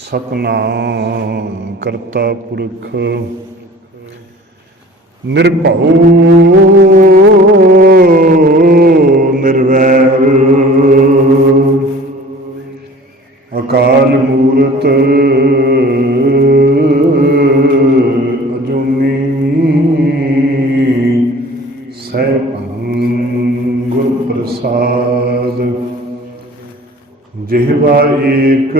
सतनाम करता पुरख निर्भउ निर्वैर अकाल मूरत अजूनी सैभं गुर प्रसाद जिह्वा एक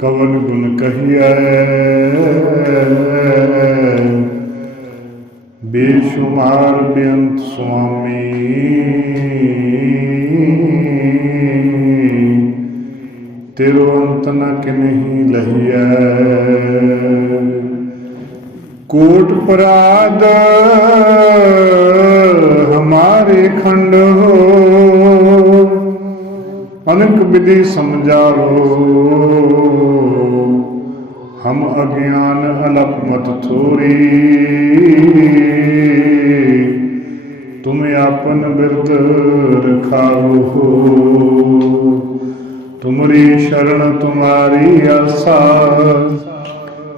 कवन गुण कहिए बेशुमार बेअंत स्वामी तेरो अंत न किन्हीं लहिए कोट पराध हमारे खंड हो अनक विधि समझाओ हम अज्ञान अलप मत थोरी तुम आपन बिरद रखाओ तुमरी शरण तुम्हारी आशा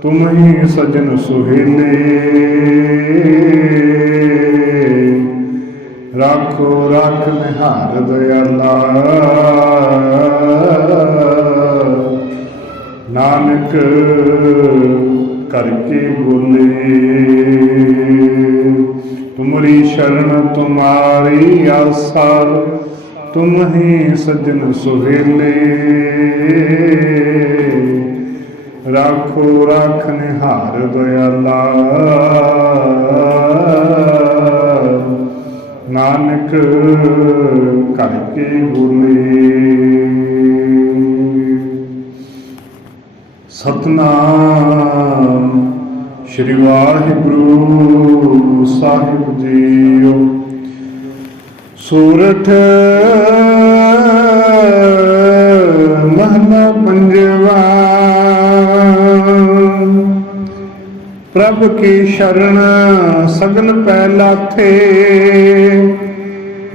तुम ही सजन सुहेले राखो राख निहार दयाला नानक करके बोले तुमरी शरण तुम्हारी आशा तुम ही सजन सुहेले राखो राख निहार दयाला नानक करके बोले सतनाम श्री वाहिगुरु साहिब जीओ सूरठ महला पंजवा प्रभ की शरण सगल पहला थे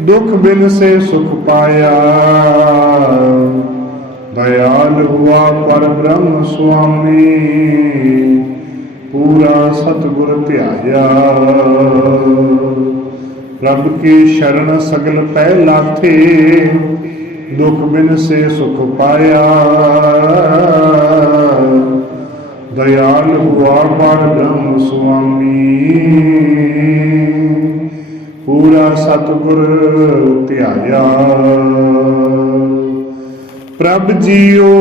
दुख बिन से सुख पाया दयाल हुआ पर ब्रह्म स्वामी पूरा सतगुर ध्याया प्रभ की शरण सगल पहला थे दुख बिन से सुख पाया दयाल हुआ पर ब्रह्म स्वामी पूरा सतगुर ध्याया प्रभ जियो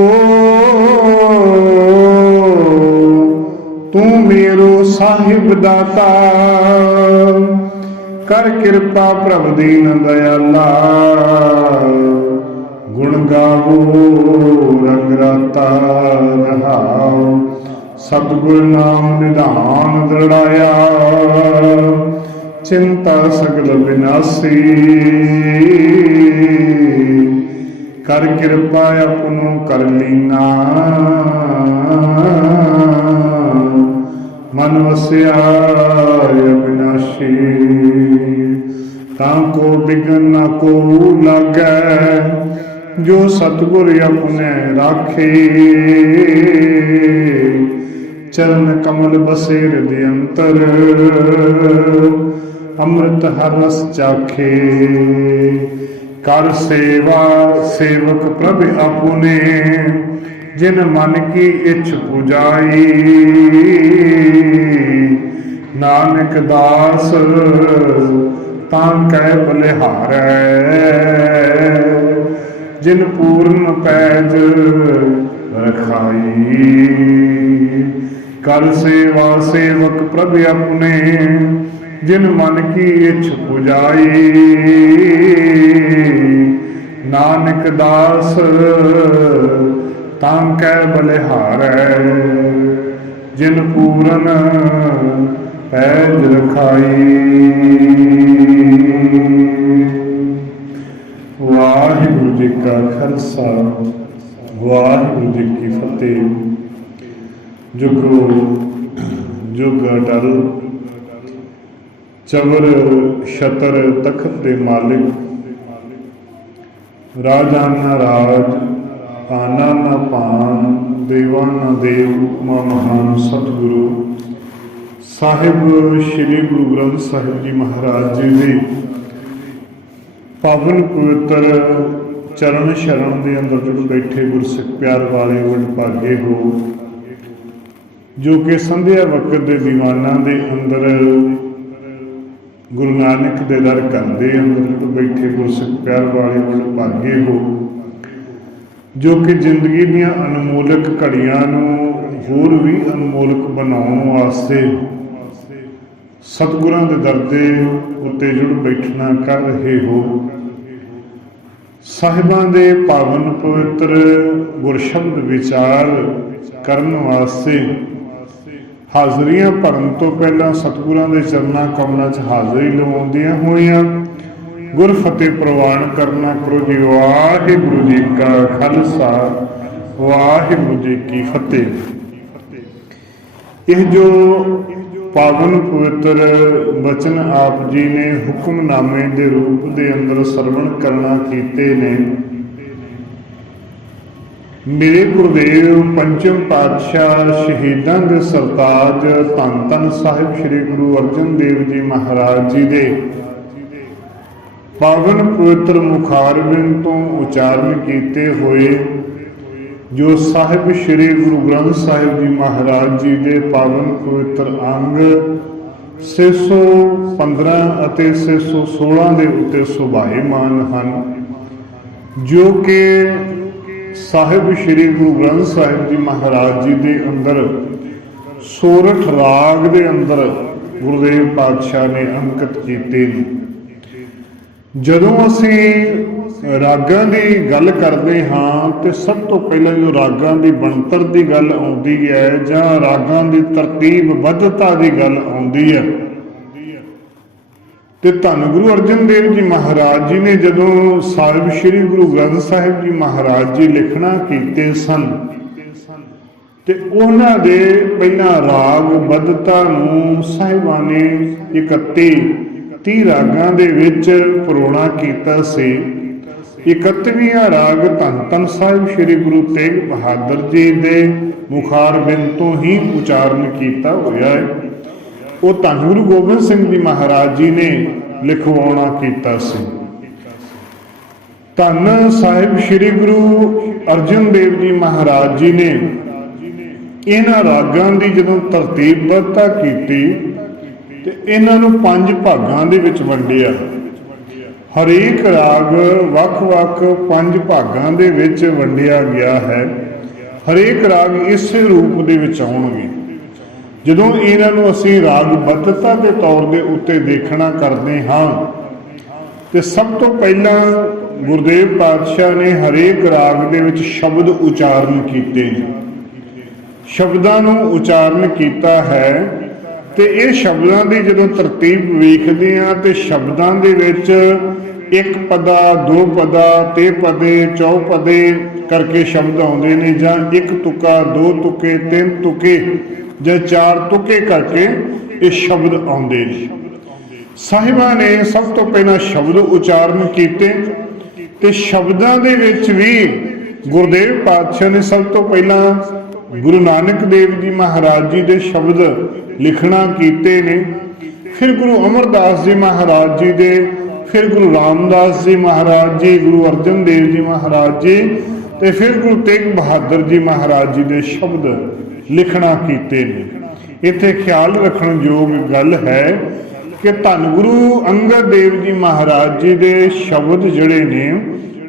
तू मेरो साहिब दाता कर कृपा प्रभ दीन दयाला गुण गावो रंग राता रहाओ सतगुर नाम निधान दृढ़ाया चिंता सगल विनाशी कर कृपा अपनो कर लीना मन वस्या अविनाशी ताको बिघन न को लागे जो सतगुर अपने राखे चरण कमल बसे हृदय अंतर अमृत हर रस चाखे कर सेवा सेवक प्रभ अपने जिन मन की इच्छ पुजाई नानक दास तां कै बलिहारै जिन पूर्ण पैज रखाई कर सेवा सेवक प्रभ अपने जिन मन की इच्छ पुजाई नानक दास तां कै बलिहारै जिन पूरन पैज रखाई वाहिगुरु जी का खालसा वाहिगुरु जी की फतेह जुग जुग अटल चवर छतर तखत दे मालिक ਰਾਜਾਨਾ ਰਾਜ, ਆਨਾ ਨਾ ਪਾਨ, ਦੇਵਾ ਨਾ ਦੇਵ, ਮਾ ਮਹਾਨ ਸਤਿਗੁਰੂ ਸਾਹਿਬ ਸ੍ਰੀ ਗੁਰੂ ਗ੍ਰੰਥ ਸਾਹਿਬ ਜੀ ਮਹਾਰਾਜ ਜੀ ਦੇ ਪਾਵਨ ਪਵਿੱਤਰ ਚਰਨ ਸ਼ਰਨ ਦੇ ਅੰਦਰ ਜੁੜ ਬੈਠੇ ਗੁਰਸਿੱਖ ਪਿਆਰ ਵਾਲੇ ਵਡਭਾਗੇ ਹੋ, ਜੋ ਕਿ ਸੰਧਿਆ ਵਕਤ ਦੇ ਦੀਵਾਨਾਂ ਦੇ ਅੰਦਰ ਗੁਰੂ ਨਾਨਕ ਦੇ ਦਰ ਘਰ ਦੇ ਅੰਦਰ ਜੁੜ ਬੈਠੇ ਗੁਰਸਿੱਖ ਪਿਆਰ ਵਾਲੇ ਵਡਭਾਗੇ ਹੋ, ਜੋ ਕਿ ਜ਼ਿੰਦਗੀ ਦੀਆਂ ਅਨਮੋਲਕ ਘੜੀਆਂ ਨੂੰ ਹੋਰ ਵੀ ਅਨਮੋਲਕ ਬਣਾਉਣ ਵਾਸਤੇ ਸਤਿਗੁਰਾਂ ਦੇ ਦਰ ਦੇ ਉੱਤੇ ਜੁੜ ਬੈਠਣਾ ਕਰ ਰਹੇ ਹੋ। ਸਾਹਿਬਾਂ ਦੇ ਪਾਵਨ ਪਵਿੱਤਰ ਗੁਰਸ਼ਬਦ ਵਿਚਾਰ ਕਰਨ ਵਾਸਤੇ ਹਾਜ਼ਰੀਆਂ ਭਰਨ ਤੋਂ ਪਹਿਲਾਂ ਸਤਿਗੁਰਾਂ ਦੇ ਚਰਨਾਂ ਕਮਲਾਂ 'ਚ ਹਾਜ਼ਰੀ ਲਵਾਉਂਦੀਆਂ ਹੋਈਆਂ ਗੁਰ ਫਤਿਹ ਪ੍ਰਵਾਨ ਕਰਨਾ। ਕਰੋ ਜੀ ਵਾਹਿਗੁਰੂ ਜੀ ਕਾ ਖਾਲਸਾ, ਵਾਹਿਗੁਰੂ ਜੀ ਕੀ ਫਤਿਹ। ਇਹ ਜੋ ਪਾਵਨ ਪਵਿੱਤਰ ਬਚਨ ਆਪ ਜੀ ਨੇ ਹੁਕਮਨਾਮੇ ਦੇ ਰੂਪ ਦੇ ਅੰਦਰ ਸਰਵਣ ਕਰਨਾ ਕੀਤੇ ਨੇ, ਮੇਰੇ ਗੁਰਦੇਵ ਪੰਚਮ ਪਾਤਸ਼ਾਹ ਸ਼ਹੀਦਾਂ ਦੇ ਸਰਤਾਜ ਧੰਨ ਧੰਨ ਸਾਹਿਬ ਸ੍ਰੀ ਗੁਰੂ ਅਰਜਨ ਦੇਵ ਜੀ ਮਹਾਰਾਜ ਜੀ ਦੇ ਪਾਵਨ ਪਵਿੱਤਰ ਮੁਖਾਰਬਿੰਦ ਤੋਂ ਉਚਾਰਨ ਕੀਤੇ ਹੋਏ ਜੋ ਸਾਹਿਬ ਸ੍ਰੀ ਗੁਰੂ ਗ੍ਰੰਥ ਸਾਹਿਬ ਜੀ ਮਹਾਰਾਜ ਜੀ ਦੇ ਪਾਵਨ ਪਵਿੱਤਰ ਅੰਗ 615 ਅਤੇ 616 ਦੇ ਉੱਤੇ ਸੁਭਾਏਮਾਨ ਹਨ, ਜੋ ਕਿ ਸਾਹਿਬ ਸ੍ਰੀ ਗੁਰੂ ਗ੍ਰੰਥ ਸਾਹਿਬ ਜੀ ਮਹਾਰਾਜ ਜੀ ਦੇ ਅੰਦਰ ਸੋਰਠ ਰਾਗ ਦੇ ਅੰਦਰ ਗੁਰਦੇਵ ਪਾਤਸ਼ਾਹ ਨੇ ਅੰਕਿਤ ਕੀਤੇ ਨੇ। ਜਦੋਂ ਅਸੀਂ ਰਾਗਾਂ ਦੀ ਗੱਲ ਕਰਦੇ ਹਾਂ ਤੇ ਸਭ ਤੋਂ ਪਹਿਲਾਂ ਜੋ ਰਾਗਾਂ ਦੀ ਬਣਤਰ ਦੀ ਗੱਲ ਆਉਂਦੀ ਹੈ ਜਾਂ ਰਾਗਾਂ ਦੀ ਤਰਤੀਬਬੱਧਤਾ ਦੀ ਗੱਲ ਆਉਂਦੀ ਹੈ ਤੇ ਧੰਨ ਗੁਰੂ ਅਰਜਨ ਦੇਵ ਜੀ ਮਹਾਰਾਜ ਜੀ ਨੇ ਜਦੋਂ ਸਾਹਿਬ ਸ੍ਰੀ ਗੁਰੂ ਗ੍ਰੰਥ ਸਾਹਿਬ ਜੀ ਮਹਾਰਾਜ ਜੀ ਲਿਖਣਾ ਕੀਤੇ ਸਨ ਤੇ ਉਹਨਾਂ ਦੇ ਪਹਿਲਾਂ ਰਾਗ ਬੱਧਤਾ ਨੂੰ ਸਾਹਿਬਾਂ ਨੇ 31 ਰਾਗਾਂ ਦੇ ਵਿੱਚ ਪਰੋਣਾ ਕੀਤਾ ਸੀ। 31ਵਾਂ ਰਾਗ ਧੰਨ ਧੰਨ ਸਾਹਿਬ ਸ੍ਰੀ ਗੁਰੂ ਤੇਗ ਬਹਾਦਰ ਜੀ ਦੇ ਮੁਖਾਰਬਿੰਦ ਤੋਂ ਹੀ ਉਚਾਰਨ ਕੀਤਾ ਹੋਇਆ ਹੈ। ਉਹ ਧੰਨ ਗੁਰੂ ਗੋਬਿੰਦ ਸਿੰਘ ਜੀ ਮਹਾਰਾਜ ਜੀ ਨੇ ਲਿਖਵਾਉਣਾ ਕੀਤਾ ਸੀ। ਧੰਨ ਸਾਹਿਬ ਸ੍ਰੀ ਗੁਰੂ ਅਰਜਨ ਦੇਵ ਜੀ ਮਹਾਰਾਜ ਜੀ ਨੇ ਇਹਨਾਂ ਰਾਗਾਂ ਦੀ ਜਦੋਂ ਤਰਤੀਬਬੱਧਤਾ ਕੀਤੀ ਤੇ ਇਹਨਾਂ ਨੂੰ 5 ਭਾਗਾਂ ਦੇ ਵਿੱਚ ਵੰਡਿਆ। ਹਰੇਕ ਰਾਗ ਵੱਖ-ਵੱਖ 5 ਭਾਗਾਂ ਦੇ ਵਿੱਚ ਵੰਡਿਆ ਗਿਆ ਹੈ। ਹਰੇਕ ਰਾਗ ਇਸੇ ਰੂਪ ਦੇ ਵਿੱਚ ਆਉਣਗੇ। ਜਦੋਂ ਇਹਨਾਂ ਨੂੰ ਅਸੀਂ ਰਾਗਬੱਧਤਾ ਦੇ ਤੌਰ ਦੇ ਉੱਤੇ ਦੇਖਣਾ ਕਰਦੇ ਹਾਂ ਤੇ ਸਭ ਤੋਂ ਪਹਿਲਾਂ ਗੁਰਦੇਵ ਪਾਤਸ਼ਾਹ ਨੇ ਹਰੇਕ ਰਾਗ ਦੇ ਵਿੱਚ ਸ਼ਬਦ ਉਚਾਰਨ ਕੀਤੇ ਨੇ। ਸ਼ਬਦਾਂ ਨੂੰ ਉਚਾਰਨ ਕੀਤਾ ਹੈ ਤੇ ਇਹ ਸ਼ਬਦਾਂ ਦੀ ਜਦੋਂ ਤਰਤੀਬ ਵੇਖਦੇ ਹਾਂ ਤੇ ਸ਼ਬਦਾਂ ਦੇ ਵਿੱਚ 1 ਪਦਾ 2 ਪਦਾ 3 ਪਦੇ 4 ਪਦੇ ਕਰਕੇ ਸ਼ਬਦ ਆਉਂਦੇ ਨੇ, ਜਾਂ 1 ਤੁਕਾ 2 ਤੁਕੇ 3 ਤੁਕੇ ਜਾਂ 4 ਤੁਕੇ ਕਰਕੇ ਇਹ ਸ਼ਬਦ ਆਉਂਦੇ ਨੇ। ਸਾਹਿਬਾਂ ਨੇ ਸਭ ਤੋਂ ਪਹਿਲਾਂ ਸ਼ਬਦ ਉਚਾਰਨ ਕੀਤੇ ਤੇ ਸ਼ਬਦਾਂ ਦੇ ਵਿੱਚ ਵੀ ਗੁਰਦੇਵ ਪਾਤਸ਼ਾਹ ਨੇ ਸਭ ਤੋਂ ਪਹਿਲਾਂ ਗੁਰੂ ਨਾਨਕ ਦੇਵ ਜੀ ਮਹਾਰਾਜ ਜੀ ਦੇ ਸ਼ਬਦ ਲਿਖਣਾ ਕੀਤੇ ਨੇ, ਫਿਰ ਗੁਰੂ ਅਮਰਦਾਸ ਜੀ ਮਹਾਰਾਜ ਜੀ ਦੇ, ਫਿਰ ਗੁਰੂ ਰਾਮਦਾਸ ਜੀ ਮਹਾਰਾਜ ਜੀ, ਗੁਰੂ ਅਰਜਨ ਦੇਵ ਜੀ ਮਹਾਰਾਜ ਜੀ ਤੇ ਫਿਰ ਗੁਰੂ ਤੇਗ ਬਹਾਦਰ ਜੀ ਮਹਾਰਾਜ ਜੀ ਦੇ ਸ਼ਬਦ ਲਿਖਣਾ ਕੀਤੇ ਨੇ। ਇੱਥੇ ਖਿਆਲ ਰੱਖਣ ਯੋਗ ਗੱਲ ਹੈ ਕਿ ਧੰਨ ਗੁਰੂ ਅੰਗਦ ਦੇਵ ਜੀ ਮਹਾਰਾਜ ਜੀ ਦੇ ਸ਼ਬਦ ਜਿਹੜੇ ਨੇ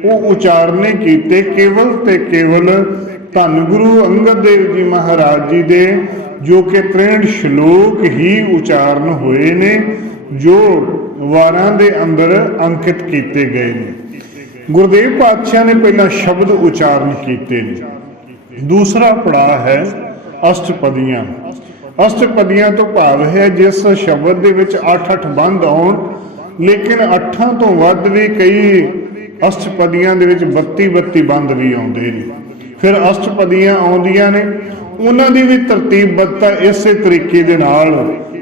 ਉਹ ਉਚਾਰਨੇ ਕੀਤੇ ਕੇਵਲ ਤੇ ਕੇਵਲ ਧੰਨ ਗੁਰੂ ਅੰਗਦ ਦੇਵ ਜੀ ਮਹਾਰਾਜ ਜੀ ਦੇ, ਜੋ ਕਿ 63 ਸ਼ਲੋਕ ਹੀ ਉਚਾਰਨ ਹੋਏ ਨੇ, ਜੋ ਵਾਰਾਂ ਦੇ ਅੰਦਰ ਅੰਕਿਤ ਕੀਤੇ ਗਏ ਨੇ। ਗੁਰਦੇਵ ਪਾਤਸ਼ਾਹ ਨੇ ਪਹਿਲਾਂ ਸ਼ਬਦ ਉਚਾਰਨ ਕੀਤੇ ਨੇ। ਦੂਸਰਾ ਪੜਾਅ ਹੈ ਅਸ਼ਟਪਦੀਆਂ। ਅਸ਼ਟਪਦੀਆਂ ਤੋਂ ਭਾਵ ਹੈ ਜਿਸ ਸ਼ਬਦ ਦੇ ਵਿੱਚ 8-8 ਬੰਦ ਆਉਣ, ਲੇਕਿਨ 8 ਤੋਂ ਵੱਧ ਵੀ ਕਈ ਅਸ਼ਟਪਦੀਆਂ ਦੇ ਵਿੱਚ 32-32 ਬੰਦ ਵੀ ਆਉਂਦੇ ਨੇ। ਫਿਰ ਅਸ਼ਟਪਦੀਆਂ ਆਉਂਦੀਆਂ ਨੇ, ਉਹਨਾਂ ਦੀ ਵੀ ਤਰਤੀਬਬੱਧਤਾ ਇਸੇ ਤਰੀਕੇ ਦੇ ਨਾਲ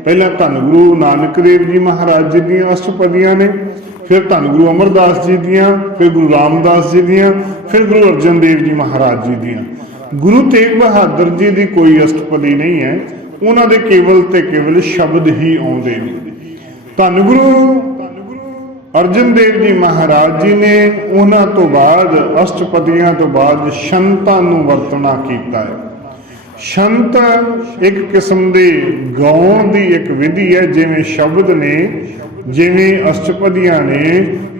ਪਹਿਲਾਂ ਧੰਨ ਗੁਰੂ ਨਾਨਕ ਦੇਵ ਜੀ ਮਹਾਰਾਜ ਜੀ ਦੀਆਂ ਅਸ਼ਟਪਦੀਆਂ ਨੇ, फिर धन गुरु अमरदास जी दियाँ, फिर गुरु रामदास जी दियाँ, फिर गुरु अर्जन देव जी महाराज जी दियाँ। गुरु तेग बहादुर जी की कोई अष्टपदी नहीं है, उन्होंने केवल ते केवल शब्द ही आउंदे ने। धन गुरु अर्जन देव जी महाराज जी ने उन्होंने तो बाद अष्टपदियां तो बाद शंतां नूं वरतना कीता है। शंत एक किस्म के गाउण की एक विधि है, जिवें शब्द ने, जिवें अष्टपदियां ने,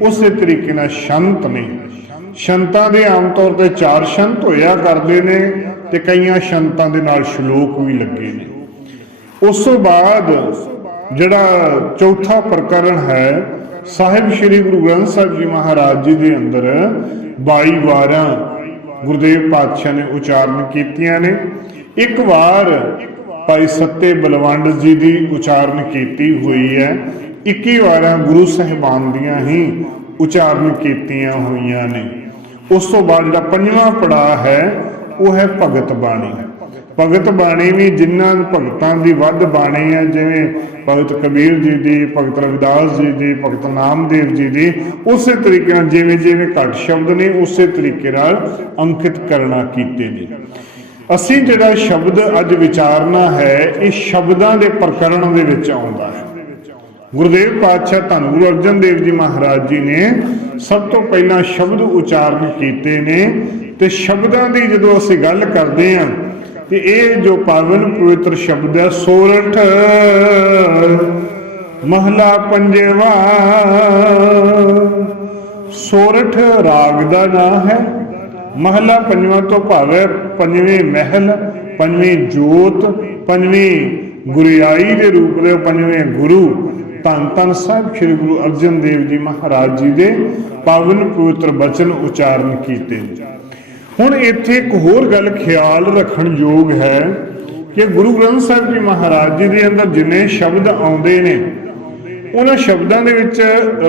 उस तरीके नाल शंत ने। शंतां दे आम तौर पर 4 शंत होया करते ने, ते कई शंतां दे नाल श्लोक भी लगे ने। उस तो बाद जिहड़ा चौथा प्रकरण है, साहिब श्री गुरु ग्रंथ साहिब जी महाराज जी के अंदर 22 वारां गुरुदेव पातशाह ने उचारण कीतियां ने। एक बार भाई सत्ते बलवंड जी की उचारण की हुई है, 21 वारां गुरु साहिबान दियां ही उचारण कीतियां हुई ने। उस तो बाद जिहड़ा 5वां पड़ाव है वह है भगत बाणी। भगत बाणी भी जिन्हां भगतां दी वध बाणी है, जिवें भगत कबीर जी की, भगत रविदास जी की, भगत नामदेव जी की, उस तरीके नाल जिवें जिवें घट शब्द ने उस तरीके नाल अंकित करना कीते ने। असीं जिहड़ा शब्द अज विचारना है, ये शब्दां दे प्रकरण दे विच आउंदा है। गुरुदेव पातशाह धन गुरु अर्जन देव जी महाराज जी ने सब तो पहला शब्द उचारण कीते ने। ते शब्दां दी जदों असीं गल करदे हां ते ये जो पावन पवित्र शब्द है, सोरठ महला पंजेवा, सोरठ राग का नाम है। महला पंजवां तो भावे पंजवें महल, पंजवीं जोत, पंजवीं गुरियाई के रूप में पंजवें गुरु धन धन साहिब श्री गुरु अर्जन देव जी महाराज जी के पावन पवित्र बचन उचारण किए। हुण इत्थे एक होर गल ख्याल रखण योग है कि गुरु ग्रंथ साहिब जी महाराज जी के अंदर जिन्ने शब्द आउंदे ने, उन्हां शब्दां दे विच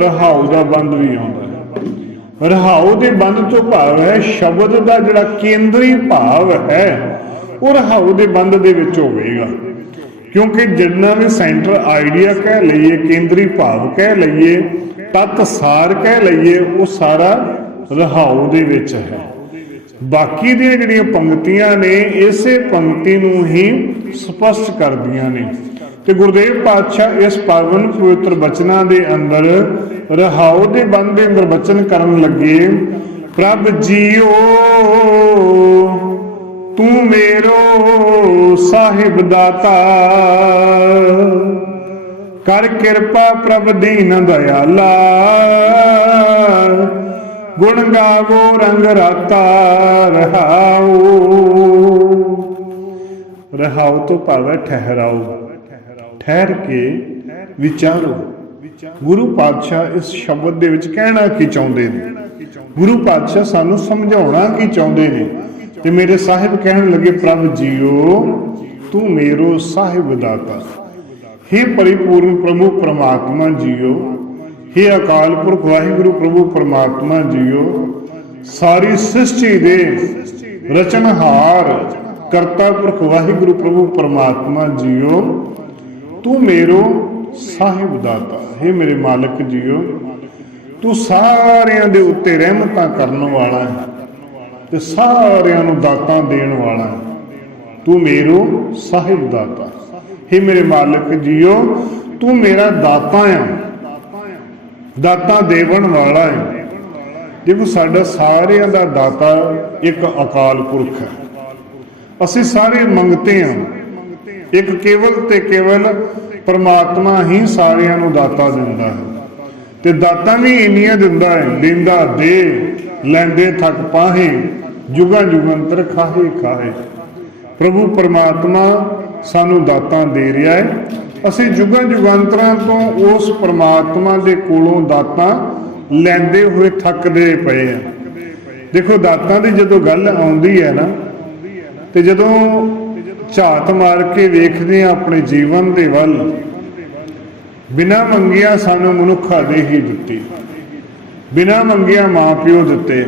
रहाऊ दा बंद भी आउंदा है। रहाऊ दे बंद तो भाव है शब्द का जिहड़ा केंद्री भाव है वो रहाऊ दे बंद दे विच होवेगा, क्योंकि जिन्ना भी सेंटर आइडिया कह लीए, केंद्री भाव कह लीए, तत्त सार कह लीए, वो सारा रहाऊ दे विच है। बाकी दी जिहड़ियां पंक्तियां ने इसे पंक्ति नूं ही स्पष्ट करदियां ने। ते गुरुदेव पातशाह इस पावन पवित्र बचना दे अंदर रहाऊ दे बंद दे अंदर बचन करन लगे। प्रभ जीओ तू मेरो साहिब दाता, कर कृपा प्रभ दीन दयाला, गुण गावो रंग राता रहाओ। रहाओ तो भावे ठहराओ, ठहर के विचारो। गुरु पातशाह इस शब्द दे विच कहना की चाहुंदे ने, गुरु पातशाह सानू समझाउणा की चाहुंदे ने। ते मेरे साहिब कहन लगे, प्रभ जीओ तू मेरो साहिब दाता। हे परिपूर्ण प्रभु परमात्मा जीओ, हे अकाल पुरख वाहिगुरु प्रभु परमात्मा जीओ, सारी सृष्टि दे रचनहार करता पुरख वाहिगुरु प्रभु परमात्मा जीओ, तू मेरो साहिब दाता। हे मेरे मालिक जीओ, तू सारियां दे उत्ते रहमतां करन वाला है ते सारियां नूं दातां देण वाला है। तू मेरो साहिब दाता। हे मेरे मालिक जीओ, तू मेरा दाता है, दाता देवन वाला है। देखो साडा सारियां दा दाता एक अकाल पुरख है। असीं सारे मंगते हैं, एक केवल ते केवल परमात्मा ही सारियां नूं दाता दिंदा है। ते दाता भी इन्नियां दिंदा है, दिंदा दे लैंदे थक पाहे, जुगां जुगंतर खाहे खाहे। प्रभु परमात्मा सानू दातां दे रहा है। असीं जुगां जुगांतरां तो उस परमात्मा दे कोलों दातां लैंदे हुए थकदे पए हैं। देखो दातां दी जदों गल आउंदी है ना, ते जदों झात मार के वेखदे हां अपने जीवन दे वल, बिना मंगिया सानू मनुखा दे ही दित्ती, बिना मंगिया माँ प्यो दिते,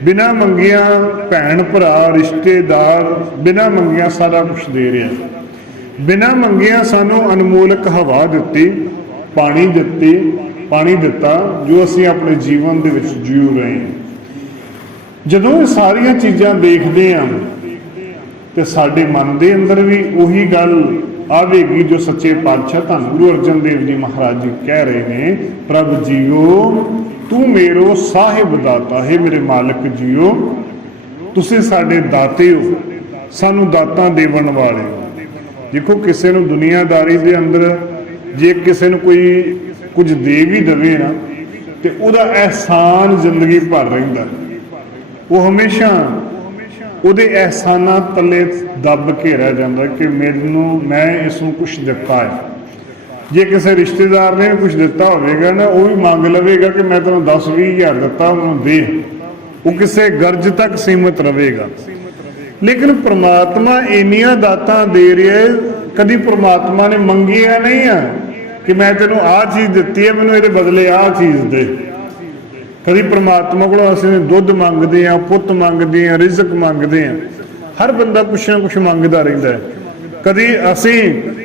बिना मंगिया भैन भरा रिश्तेदार, बिना मंगिया सारा कुछ दे रहा। बिना मंगिया सानू अनमोलक हवा दित्ती, पानी दित्ती, ਪਾਣੀ ਦਿੱਤਾ ਜੋ ਅਸੀਂ ਆਪਣੇ ਜੀਵਨ ਦੇ ਵਿੱਚ ਜੀਉ ਰਹੇ ਹਾਂ। ਜਦੋਂ ਇਹ ਸਾਰੀਆਂ ਚੀਜ਼ਾਂ ਦੇਖਦੇ ਹਾਂ ਤੇ ਸਾਡੇ ਮਨ ਦੇ ਅੰਦਰ ਵੀ ਉਹੀ ਗੱਲ ਆਵੇਗੀ ਜੋ ਸੱਚੇ ਪਾਤਸ਼ਾਹ ਧੰਨ ਗੁਰੂ ਅਰਜਨ ਦੇਵ ਜੀ ਮਹਾਰਾਜ ਜੀ ਕਹਿ ਰਹੇ ਨੇ, ਪ੍ਰਭ ਜੀਓ ਤੂੰ ਮੇਰੋ ਸਾਹਿਬ ਦਾਤਾ ਹੈ, ਮੇਰੇ ਮਾਲਕ ਜੀਓ ਤੁਸੀਂ ਸਾਡੇ ਦਾਤੇ ਹੋ, ਸਾਨੂੰ ਦਾਤਾਂ ਦੇਵਣ ਵਾਲੇ ਹੋ। ਦੇਖੋ ਕਿਸੇ ਨੂੰ ਦੁਨੀਆਦਾਰੀ ਦੇ ਅੰਦਰ ਜੇ ਕਿਸੇ ਨੂੰ ਕੋਈ ਕੁਝ ਦੇ ਵੀ ਦੇਵੇ ਨਾ ਤੇ ਉਹਦਾ ਅਹਿਸਾਨ ਜ਼ਿੰਦਗੀ ਭਰ ਰਹਿੰਦਾ, ਉਹ ਹਮੇਸ਼ਾ ਉਹਦੇ ਅਹਿਸਾਨਾਂ ਤਲੇ ਦੱਬ ਕੇ ਰਹਿ ਜਾਂਦਾ ਕਿ ਮੈਂ ਇਸ ਨੂੰ ਕੁਛ ਦਿੱਤਾ ਹੈ। ਜੇ ਕਿਸੇ ਰਿਸ਼ਤੇਦਾਰ ਨੇ ਕੁਛ ਦਿੱਤਾ ਹੋਵੇਗਾ ਨਾ ਉਹ ਵੀ ਮੰਗ ਲਵੇਗਾ ਕਿ ਮੈਂ ਤੈਨੂੰ 10-20 ਹਜ਼ਾਰ ਦਿੱਤਾ, ਉਹਨੂੰ ਦੇ, ਉਹ ਕਿਸੇ ਗਰਜ ਤੱਕ ਸੀਮਤ ਰਹੇਗਾ। ਲੇਕਿਨ ਪ੍ਰਮਾਤਮਾ ਇੰਨੀਆਂ ਦਾਤਾਂ ਦੇ ਰਿਹਾ, ਕਦੀ ਪ੍ਰਮਾਤਮਾ ਨੇ ਮੰਗਿਆ ਨਹੀਂ ਆ ਕਿ ਮੈਂ ਤੈਨੂੰ ਆਹ ਚੀਜ਼ ਦਿੱਤੀ ਹੈ, ਮੈਨੂੰ ਇਹਦੇ ਬਦਲੇ ਆਹ ਚੀਜ਼ ਦੇ। ਕਦੀ ਪ੍ਰਮਾਤਮਾ ਕੋਲੋਂ ਅਸੀਂ ਦੁੱਧ ਮੰਗਦੇ ਹਾਂ, ਪੁੱਤ ਮੰਗਦੇ ਹਾਂ, ਰਿਜ਼ਕ ਮੰਗਦੇ ਹਾਂ, ਹਰ ਬੰਦਾ ਕੁਛ ਨਾ ਕੁਛ ਮੰਗਦਾ ਰਹਿੰਦਾ ਹੈ। ਕਦੀ ਅਸੀਂ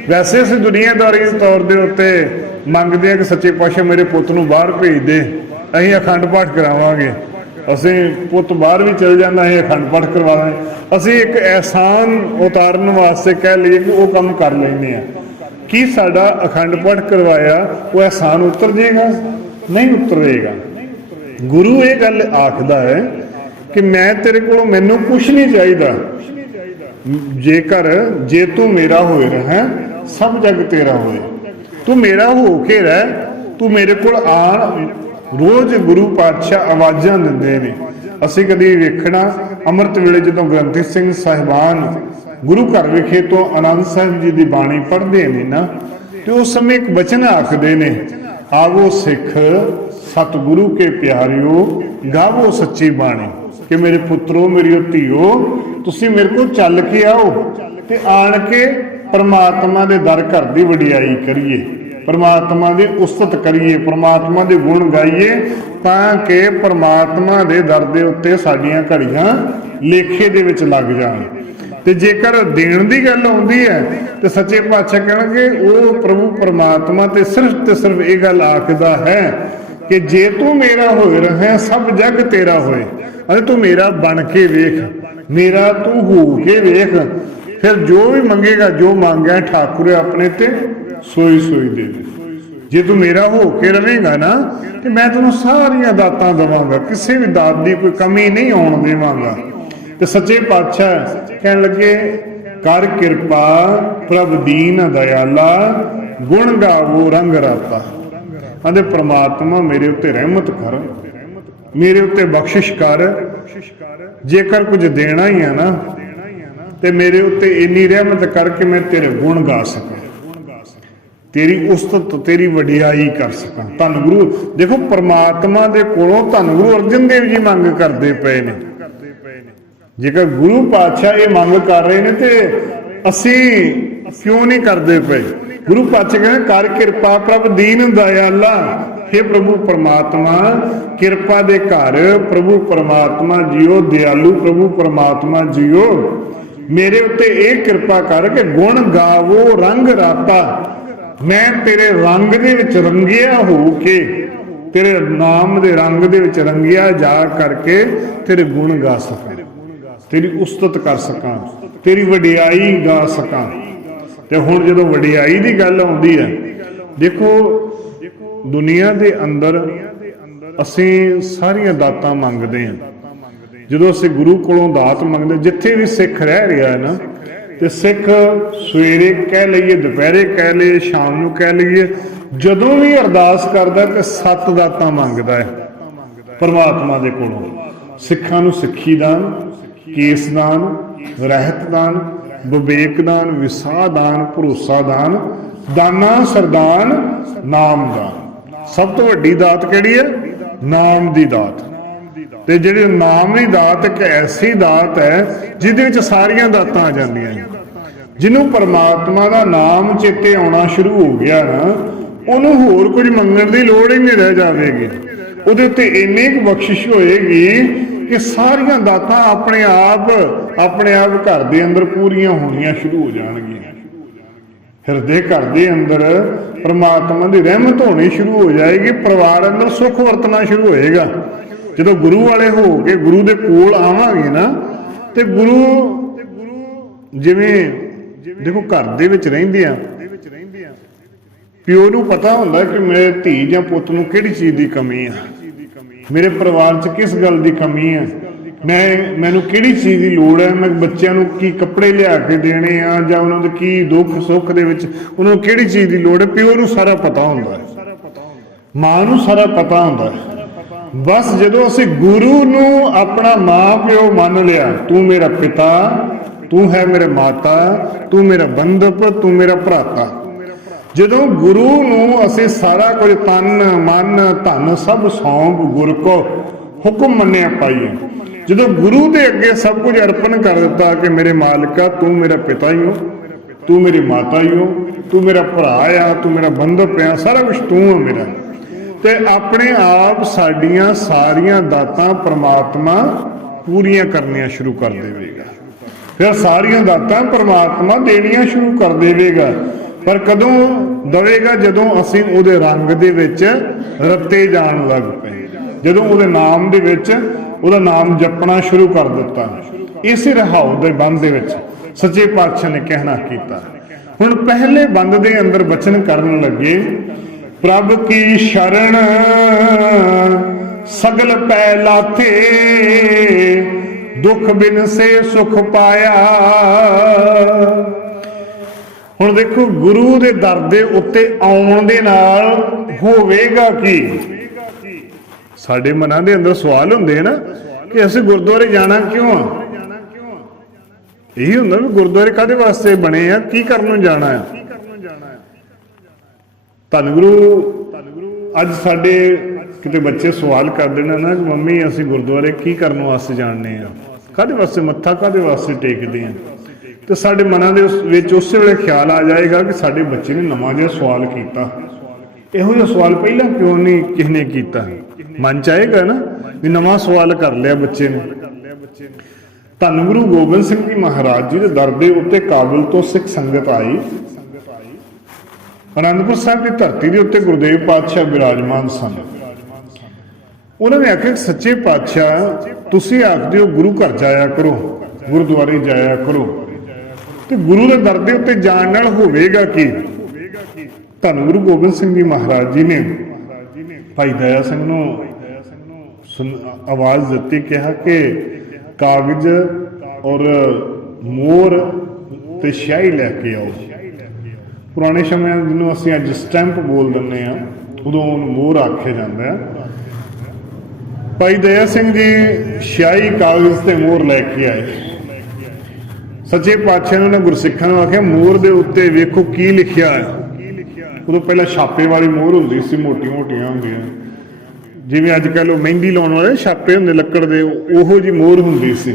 ਵੈਸੇ ਅਸੀਂ ਦੁਨੀਆਦਾਰੀ ਦੇ ਤੌਰ ਦੇ ਉੱਤੇ ਮੰਗਦੇ ਹਾਂ ਕਿ ਸੱਚੇ ਪਾਤਸ਼ਾਹ ਮੇਰੇ ਪੁੱਤ ਨੂੰ ਬਾਹਰ ਭੇਜ ਦੇ, ਅਸੀਂ ਅਖੰਡ ਪਾਠ ਕਰਾਵਾਂਗੇ। ਅਸੀਂ ਪੁੱਤ ਬਾਹਰ ਵੀ ਚਲ ਜਾਂਦਾ, ਅਸੀਂ ਅਖੰਡ ਪਾਠ ਕਰਵਾਵਾਂਗੇ। ਅਸੀਂ ਇੱਕ ਅਹਿਸਾਨ ਉਤਾਰਨ ਵਾਸਤੇ ਕਹਿ ਲਈਏ ਕਿ ਉਹ ਕੰਮ ਕਰ ਲੈਂਦੇ ਹਾਂ। ਕੀ ਸਾਡਾ ਅਖੰਡ ਪਾਠ ਕਰਵਾਇਆ ਉਹ ਅਹਿਸਾਨ ਉਤਰ ਜਾਏਗਾ? ਨਹੀਂ ਉਤਰੇਗਾ। ਗੁਰੂ ਇਹ ਗੱਲ ਆਖਦਾ ਹੈ ਕਿ ਮੈਂ ਤੇਰੇ ਕੋਲੋਂ ਮੈਨੂੰ ਕੁਛ ਨਹੀਂ ਚਾਹੀਦਾ, ਜੇ ਤੂੰ ਮੇਰਾ ਹੋਏ ਰਹਿ ਸਭ ਜਗ ਤੇਰਾ ਹੋਏ। ਤੂੰ ਮੇਰਾ ਹੋ ਕੇ ਰਹਿ, ਤੂੰ ਮੇਰੇ ਕੋਲ ਆਣ। ਰੋਜ਼ ਗੁਰੂ ਪਾਤਸ਼ਾਹ ਆਵਾਜ਼ਾਂ ਦਿੰਦੇ ਨੇ। ਅਸੀਂ ਕਦੀ ਵੇਖਣਾ ਅੰਮ੍ਰਿਤ ਵੇਲੇ ਜਦੋਂ ਗ੍ਰੰਥੀ ਸਿੰਘ ਸਾਹਿਬਾਨ ਗੁਰੂ ਘਰ ਵਿਖੇ ਤੋਂ ਆਨੰਦ ਸਾਹਿਬ ਜੀ ਦੀ ਬਾਣੀ ਪੜ੍ਹਦੇ ਨੇ ਨਾ, ਤੇ ਉਸ ਸਮੇਂ ਇੱਕ ਬਚਨ ਆਖਦੇ ਨੇ, ਆਵੋ ਸਿੱਖ ਸਤਿਗੁਰੂ ਕੇ ਪਿਆਰਿਓ ਗਾਵੋ ਸੱਚੀ ਬਾਣੀ। ਕਿ ਮੇਰੇ ਪੁੱਤਰੋ, ਮੇਰੀ ਧੀਓ, ਤੁਸੀਂ ਮੇਰੇ ਕੋਲ ਚੱਲ ਕੇ ਆਓ ਤੇ ਆਣ ਕੇ ਪਰਮਾਤਮਾ ਦੇ ਦਰ ਘਰ ਦੀ ਵਡਿਆਈ ਕਰੀਏ, ਪਰਮਾਤਮਾ ਦੀ ਉਸਤਤ ਕਰੀਏ, ਪਰਮਾਤਮਾ ਦੇ ਗੁਣ ਗਾਈਏ, ਤਾਂ ਕਿ ਪਰਮਾਤਮਾ ਦੇ ਦਰ ਦੇ ਉੱਤੇ ਸਾਡੀਆਂ ਘੜੀਆਂ ਲੇਖੇ ਦੇ ਵਿੱਚ ਲੱਗ ਜਾਣ। ਤੇ ਜੇਕਰ ਦੇਣ ਦੀ ਗੱਲ ਆਉਂਦੀ ਹੈ ਤੇ ਸੱਚੇ ਪਾਤਸ਼ਾਹ ਕਹਿਣਗੇ ਉਹ ਪ੍ਰਭੂ ਪਰਮਾਤਮਾ ਤੇ ਸਿਰਫ ਇਹ ਗੱਲ ਆਖਦਾ ਹੈ ਕਿ ਜੇ ਤੂੰ ਮੇਰਾ ਹੋਏ ਰਹੇ ਸਭ ਜਗ ਤੇਰਾ ਹੋਏ। ਅਤੇ ਤੂੰ ਮੇਰਾ ਬਣ ਕੇ ਵੇਖ, ਮੇਰਾ ਤੂੰ ਹੋ ਕੇ ਵੇਖ, ਫਿਰ ਜੋ ਵੀ ਮੰਗੇਗਾ, ਜੋ ਮੰਗਿਆ ਠਾਕੁਰ ਆਪਣੇ ਤੇ ਸੋਈ ਸੋਈ ਦੇ ਦੇ। ਜੇ ਤੂੰ ਮੇਰਾ ਹੋ ਕੇ ਰਵੇਂਗਾ ਨਾ ਤੇ ਮੈਂ ਤੈਨੂੰ ਸਾਰੀਆਂ ਦਾਤਾਂ ਦੇਵਾਂਗਾ, ਕਿਸੇ ਵੀ ਦਾਤ ਦੀ ਕੋਈ ਕਮੀ ਨਹੀਂ ਆਉਣ ਦੇਵਾਂਗਾ। ਤੇ ਸੱਚੇ ਪਾਤਸ਼ਾਹ ਕਹਿਣ ਲੱਗੇ, ਕਰ ਕਿਰਪਾ ਪ੍ਰਭ ਦੀਨ ਦਇਆਲਾ, ਗੁਣ ਗਾਵੋ ਰੰਗ ਰਾਤਾ। ਕਹਿੰਦੇ ਪ੍ਰਮਾਤਮਾ ਮੇਰੇ ਉੱਤੇ ਰਹਿਮਤ ਕਰ, ਮੇਰੇ ਉੱਤੇ ਬਖਸ਼ਿਸ਼ ਕਰ। ਜੇਕਰ ਕੁਝ ਦੇਣਾ ਹੀ ਆ ਨਾ ਤੇ ਮੇਰੇ ਉੱਤੇ ਇੰਨੀ ਰਹਿਮਤ ਕਰਕੇ ਮੈਂ ਤੇਰੇ ਗੁਣ ਗਾ ਸਕਾਂ, ਤੇਰੀ ਉਸਤਤ, ਤੇਰੀ ਵਡਿਆਈ ਕਰ ਸਕਾਂ। ਧੰਨ ਗੁਰੂ, ਦੇਖੋ ਪ੍ਰਮਾਤਮਾ ਦੇ ਕੋਲੋਂ ਧੰਨ ਗੁਰੂ ਅਰਜਨ ਦੇਵ ਜੀ ਮੰਗ ਕਰਦੇ ਪਏ ਨੇ। ਜੇਕਰ ਗੁਰੂ ਪਾਤਸ਼ਾਹ ਇਹ ਮੰਗ ਕਰ ਰਹੇ ਨੇ ਤੇ ਅਸੀਂ ਕਿਉਂ ਨਹੀਂ ਕਰਦੇ ਪਏ? ਗੁਰੂ ਪਾਤਸ਼ਾਹ ਕਹਿੰਦੇ ਕਰ ਕਿਰਪਾ ਪ੍ਰਭ ਦੀਨ ਦਇਆਲਾ। हे ਪ੍ਰਭੂ ਪਰਮਾਤਮਾ ਕਿਰਪਾ ਦੇ ਘਰ, ਪ੍ਰਭੂ ਪਰਮਾਤਮਾ ਜੀਓ ਦਿਆਲੂ, ਪ੍ਰਭੂ ਪਰਮਾਤਮਾ ਜੀਓ ਮੇਰੇ ਉੱਤੇ ਇਹ ਕਿਰਪਾ ਕਰ ਕਿ ਗੁਣ ਗਾਵੋ ਰੰਗ ਰਾਤਾ। ਮੈਂ ਤੇਰੇ ਰੰਗ ਦੇ ਵਿੱਚ ਰੰਗਿਆ ਹੋ ਕੇ, ਤੇਰੇ ਨਾਮ ਦੇ ਰੰਗ ਦੇ ਵਿੱਚ ਰੰਗਿਆ ਜਾ ਕਰਕੇ ਤੇਰੇ ਗੁਣ ਗਾ ਸਕਾਂ, ਤੇਰੀ ਉਸਤਤ ਕਰ ਸਕਾਂ, ਤੇਰੀ ਵਡਿਆਈ ਗਾ ਸਕਾਂ। ਤੇ ਹੁਣ ਜਦੋਂ ਵਡਿਆਈ ਦੀ ਗੱਲ ਆਉਂਦੀ ਹੈ, ਦੇਖੋ ਦੁਨੀਆ ਦੇ ਅੰਦਰ ਅਸੀਂ ਸਾਰੀਆਂ ਦਾਤਾਂ ਮੰਗਦੇ ਹਾਂ। ਜਦੋਂ ਅਸੀਂ ਗੁਰੂ ਕੋਲੋਂ ਦਾਤ ਮੰਗਦੇ, ਜਿੱਥੇ ਵੀ ਸਿੱਖ ਰਹਿ ਰਿਹਾ ਹੈ ਨਾ, ਤੇ ਸਿੱਖ ਸਵੇਰੇ ਕਹਿ ਲਈਏ, ਦੁਪਹਿਰੇ ਕਹਿ ਲਈਏ, ਸ਼ਾਮ ਨੂੰ ਕਹਿ ਲਈਏ, ਜਦੋਂ ਵੀ ਅਰਦਾਸ ਕਰਦਾ ਤੇ 7 ਦਾਤਾਂ ਮੰਗਦਾ ਹੈ ਪਰਮਾਤਮਾ ਦੇ ਕੋਲੋਂ। ਸਿੱਖਾਂ ਨੂੰ ਸਿੱਖੀ ਦਾਨ, ਕੇਸ ਦਾਨ, ਰਹਿਤ ਦਾਨ, ਵਿਵੇਕ ਦਾਨ, ਵਿਸਾਹ ਦਾਨ, ਭਰੋਸਾ ਦਾਨ, ਦਾਨਾ ਸਰਦਾਨ, ਨਾਮ ਦਾਨ। ਸਭ ਤੋਂ ਵੱਡੀ ਦਾਤ ਕਿਹੜੀ ਹੈ? ਨਾਮ ਦੀ ਦਾਤ। ਤੇ ਜਿਹੜੀ ਨਾਮ ਦੀ ਦਾਤ ਇੱਕ ਐਸੀ ਦਾਤ ਹੈ ਜਿਹਦੇ ਵਿੱਚ ਸਾਰੀਆਂ ਦਾਤਾਂ ਆ ਜਾਂਦੀਆਂ। ਜਿਹਨੂੰ ਪਰਮਾਤਮਾ ਦਾ ਨਾਮ ਚੇਤੇ ਆਉਣਾ ਸ਼ੁਰੂ ਹੋ ਗਿਆ ਨਾ, ਉਹਨੂੰ ਹੋਰ ਕੁਝ ਮੰਗਣ ਦੀ ਲੋੜ ਹੀ ਨਹੀਂ ਰਹਿ ਜਾਵੇਗੀ। ਉਹਦੇ ਉੱਤੇ ਇੰਨੀ ਕੁ ਬਖਸ਼ਿਸ਼ ਹੋਏਗੀ ਕਿ ਸਾਰੀਆਂ ਦਾਤਾਂ ਆਪਣੇ ਆਪ ਘਰ ਦੇ ਅੰਦਰ ਪੂਰੀਆਂ ਹੋਣੀਆਂ ਸ਼ੁਰੂ ਹੋ ਜਾਣਗੀਆਂ। ਹਿਰਦੇ ਘਰ ਦੇ ਅੰਦਰ परमात्मा की रहमत होनी शुरू हो जाएगी, परिवार अंदर सुख वरतना शुरू होएगा। जो गुरु वाले हो के गुरु के कोल आवांगे ना, तो गुरु जिवें देखो घर दे विच रहिंदे आ, प्यो नूं पता हुंदा कि मेरे धी जां पुत्त नूं किहड़ी चीज़ की कमी है, मेरे परिवार च किस गल की कमी है, मैनू किहड़ी चीज़ की लोड़ है, मैं बच्चों नूं की कपड़े लिया के देने आ जां उन्हां दे की दुख सुख दे विच उन्हां नूं किहड़ी चीज़ की लोड़ है। प्यो नूं सारा पता हुंदा है, मां नूं सारा पता हुंदा है। बस जदों असीं गुरु नूं अपना मां प्यो मान लिया, तू मेरा पिता, तू है मेरे माता, तू मेरा बंधप, तू मेरा भराता, जदों गुरु नूं असीं सारा कुछ तन मन धन सब सौंप गुर को हुक्म मन्निया पाईए, जदों गुरु दे अगे सब कुछ अर्पण कर दिता कि मेरे मालिका तू मेरा पिता ही हो, तू मेरी माता ही हो, तू मेरा भरा आ, तू मेरा बंधप आ, सारा कुछ तू है मेरा, ते अपने आप साडियां सारियां दातां परमात्मा पूरियां करनियां शुरू कर देवेगा। फिर सारियां दातां परमात्मा देनियां शुरू कर देवेगा। पर कदों दवेगा जदों असीं उहदे रंग दे विच रते जाण लग पए, जदों उहदे नाम दे विच उहदा नाम जपना शुरू कर दिता। इस रहाउ दे बंद दे विच सच्चे पातशाह ने कहना कीता। हुण पहले बंद दे अंदर बचन करन लगे, प्रभ की शरण सगल पै लाथे, दुख बिन से सुख पाया। हुण देखो गुरु दे दर दे उत्ते आउण दे नाल होवेगा की, साडे मनां दे अंदर सवाल हुंदे ना कि असीं गुरुद्वारे जाना क्यों आ, यही हुंदा भी गुरुद्वारे काहदे वास्ते बने आ, की करन जाना है। धन गुरु अज साडे किते बच्चे सवाल करदे ने ना कि मम्मी असीं गुरुद्वारे की करन वास्ते जाणे आ, काहदे वास्ते मत्था काहदे वास्ते टेकदे आ, तो साडे मनां दे विच उस वेले ख्याल आ जाएगा कि साडे बच्चे ने नवां जिहा सवाल कीता, इहो जिहा सवाल पहलां क्यों नहीं किसी ने कीता, मन च आएगा ना भी नवां सवाल कर लिया बच्चे ने। धन गुरु गोबिंद सिंह जी महाराज जी के दर दे उत्ते काबुल तो सिख संगत आई, आनंदपुर साहब की धरती के उत्ते गुरुदेव पातशाह विराजमान सन। उन्होंने आख्या सच्चे पातशाह तुसीं आखदे हो गुरु घर जाया करो, गुरुद्वारे जाया करो, तो गुरु के दर दे उत्ते जाण नाल होवेगा की। धन गुरु गोबिंद सिंह जी महाराज जी ने भाई दया सिंह नूं आवाज़ दी, कहा कि कागज और मोर ते स्याही लैके आओ। पुराने समय जिन्होंने असीं अज स्टैंप बोल दिंदे आ, उदों मोर आख्या जाता है। भाई दया सिंह जी स्याही कागज ते मोर लैके आए। सच्चे पातशाह ने उन्होंने गुरसिखां नूं आख्या मोर दे उत्ते वेखो की लिखिया है। उदों पहला छापे वाली मोर हुंदी सी, मोटी मोटियां हुंदियां, जिवें अजकल मेहंदी लाउण वाले छापे हुंदे लक्कड़ दे, ओहो जी मोर हुंदी सी।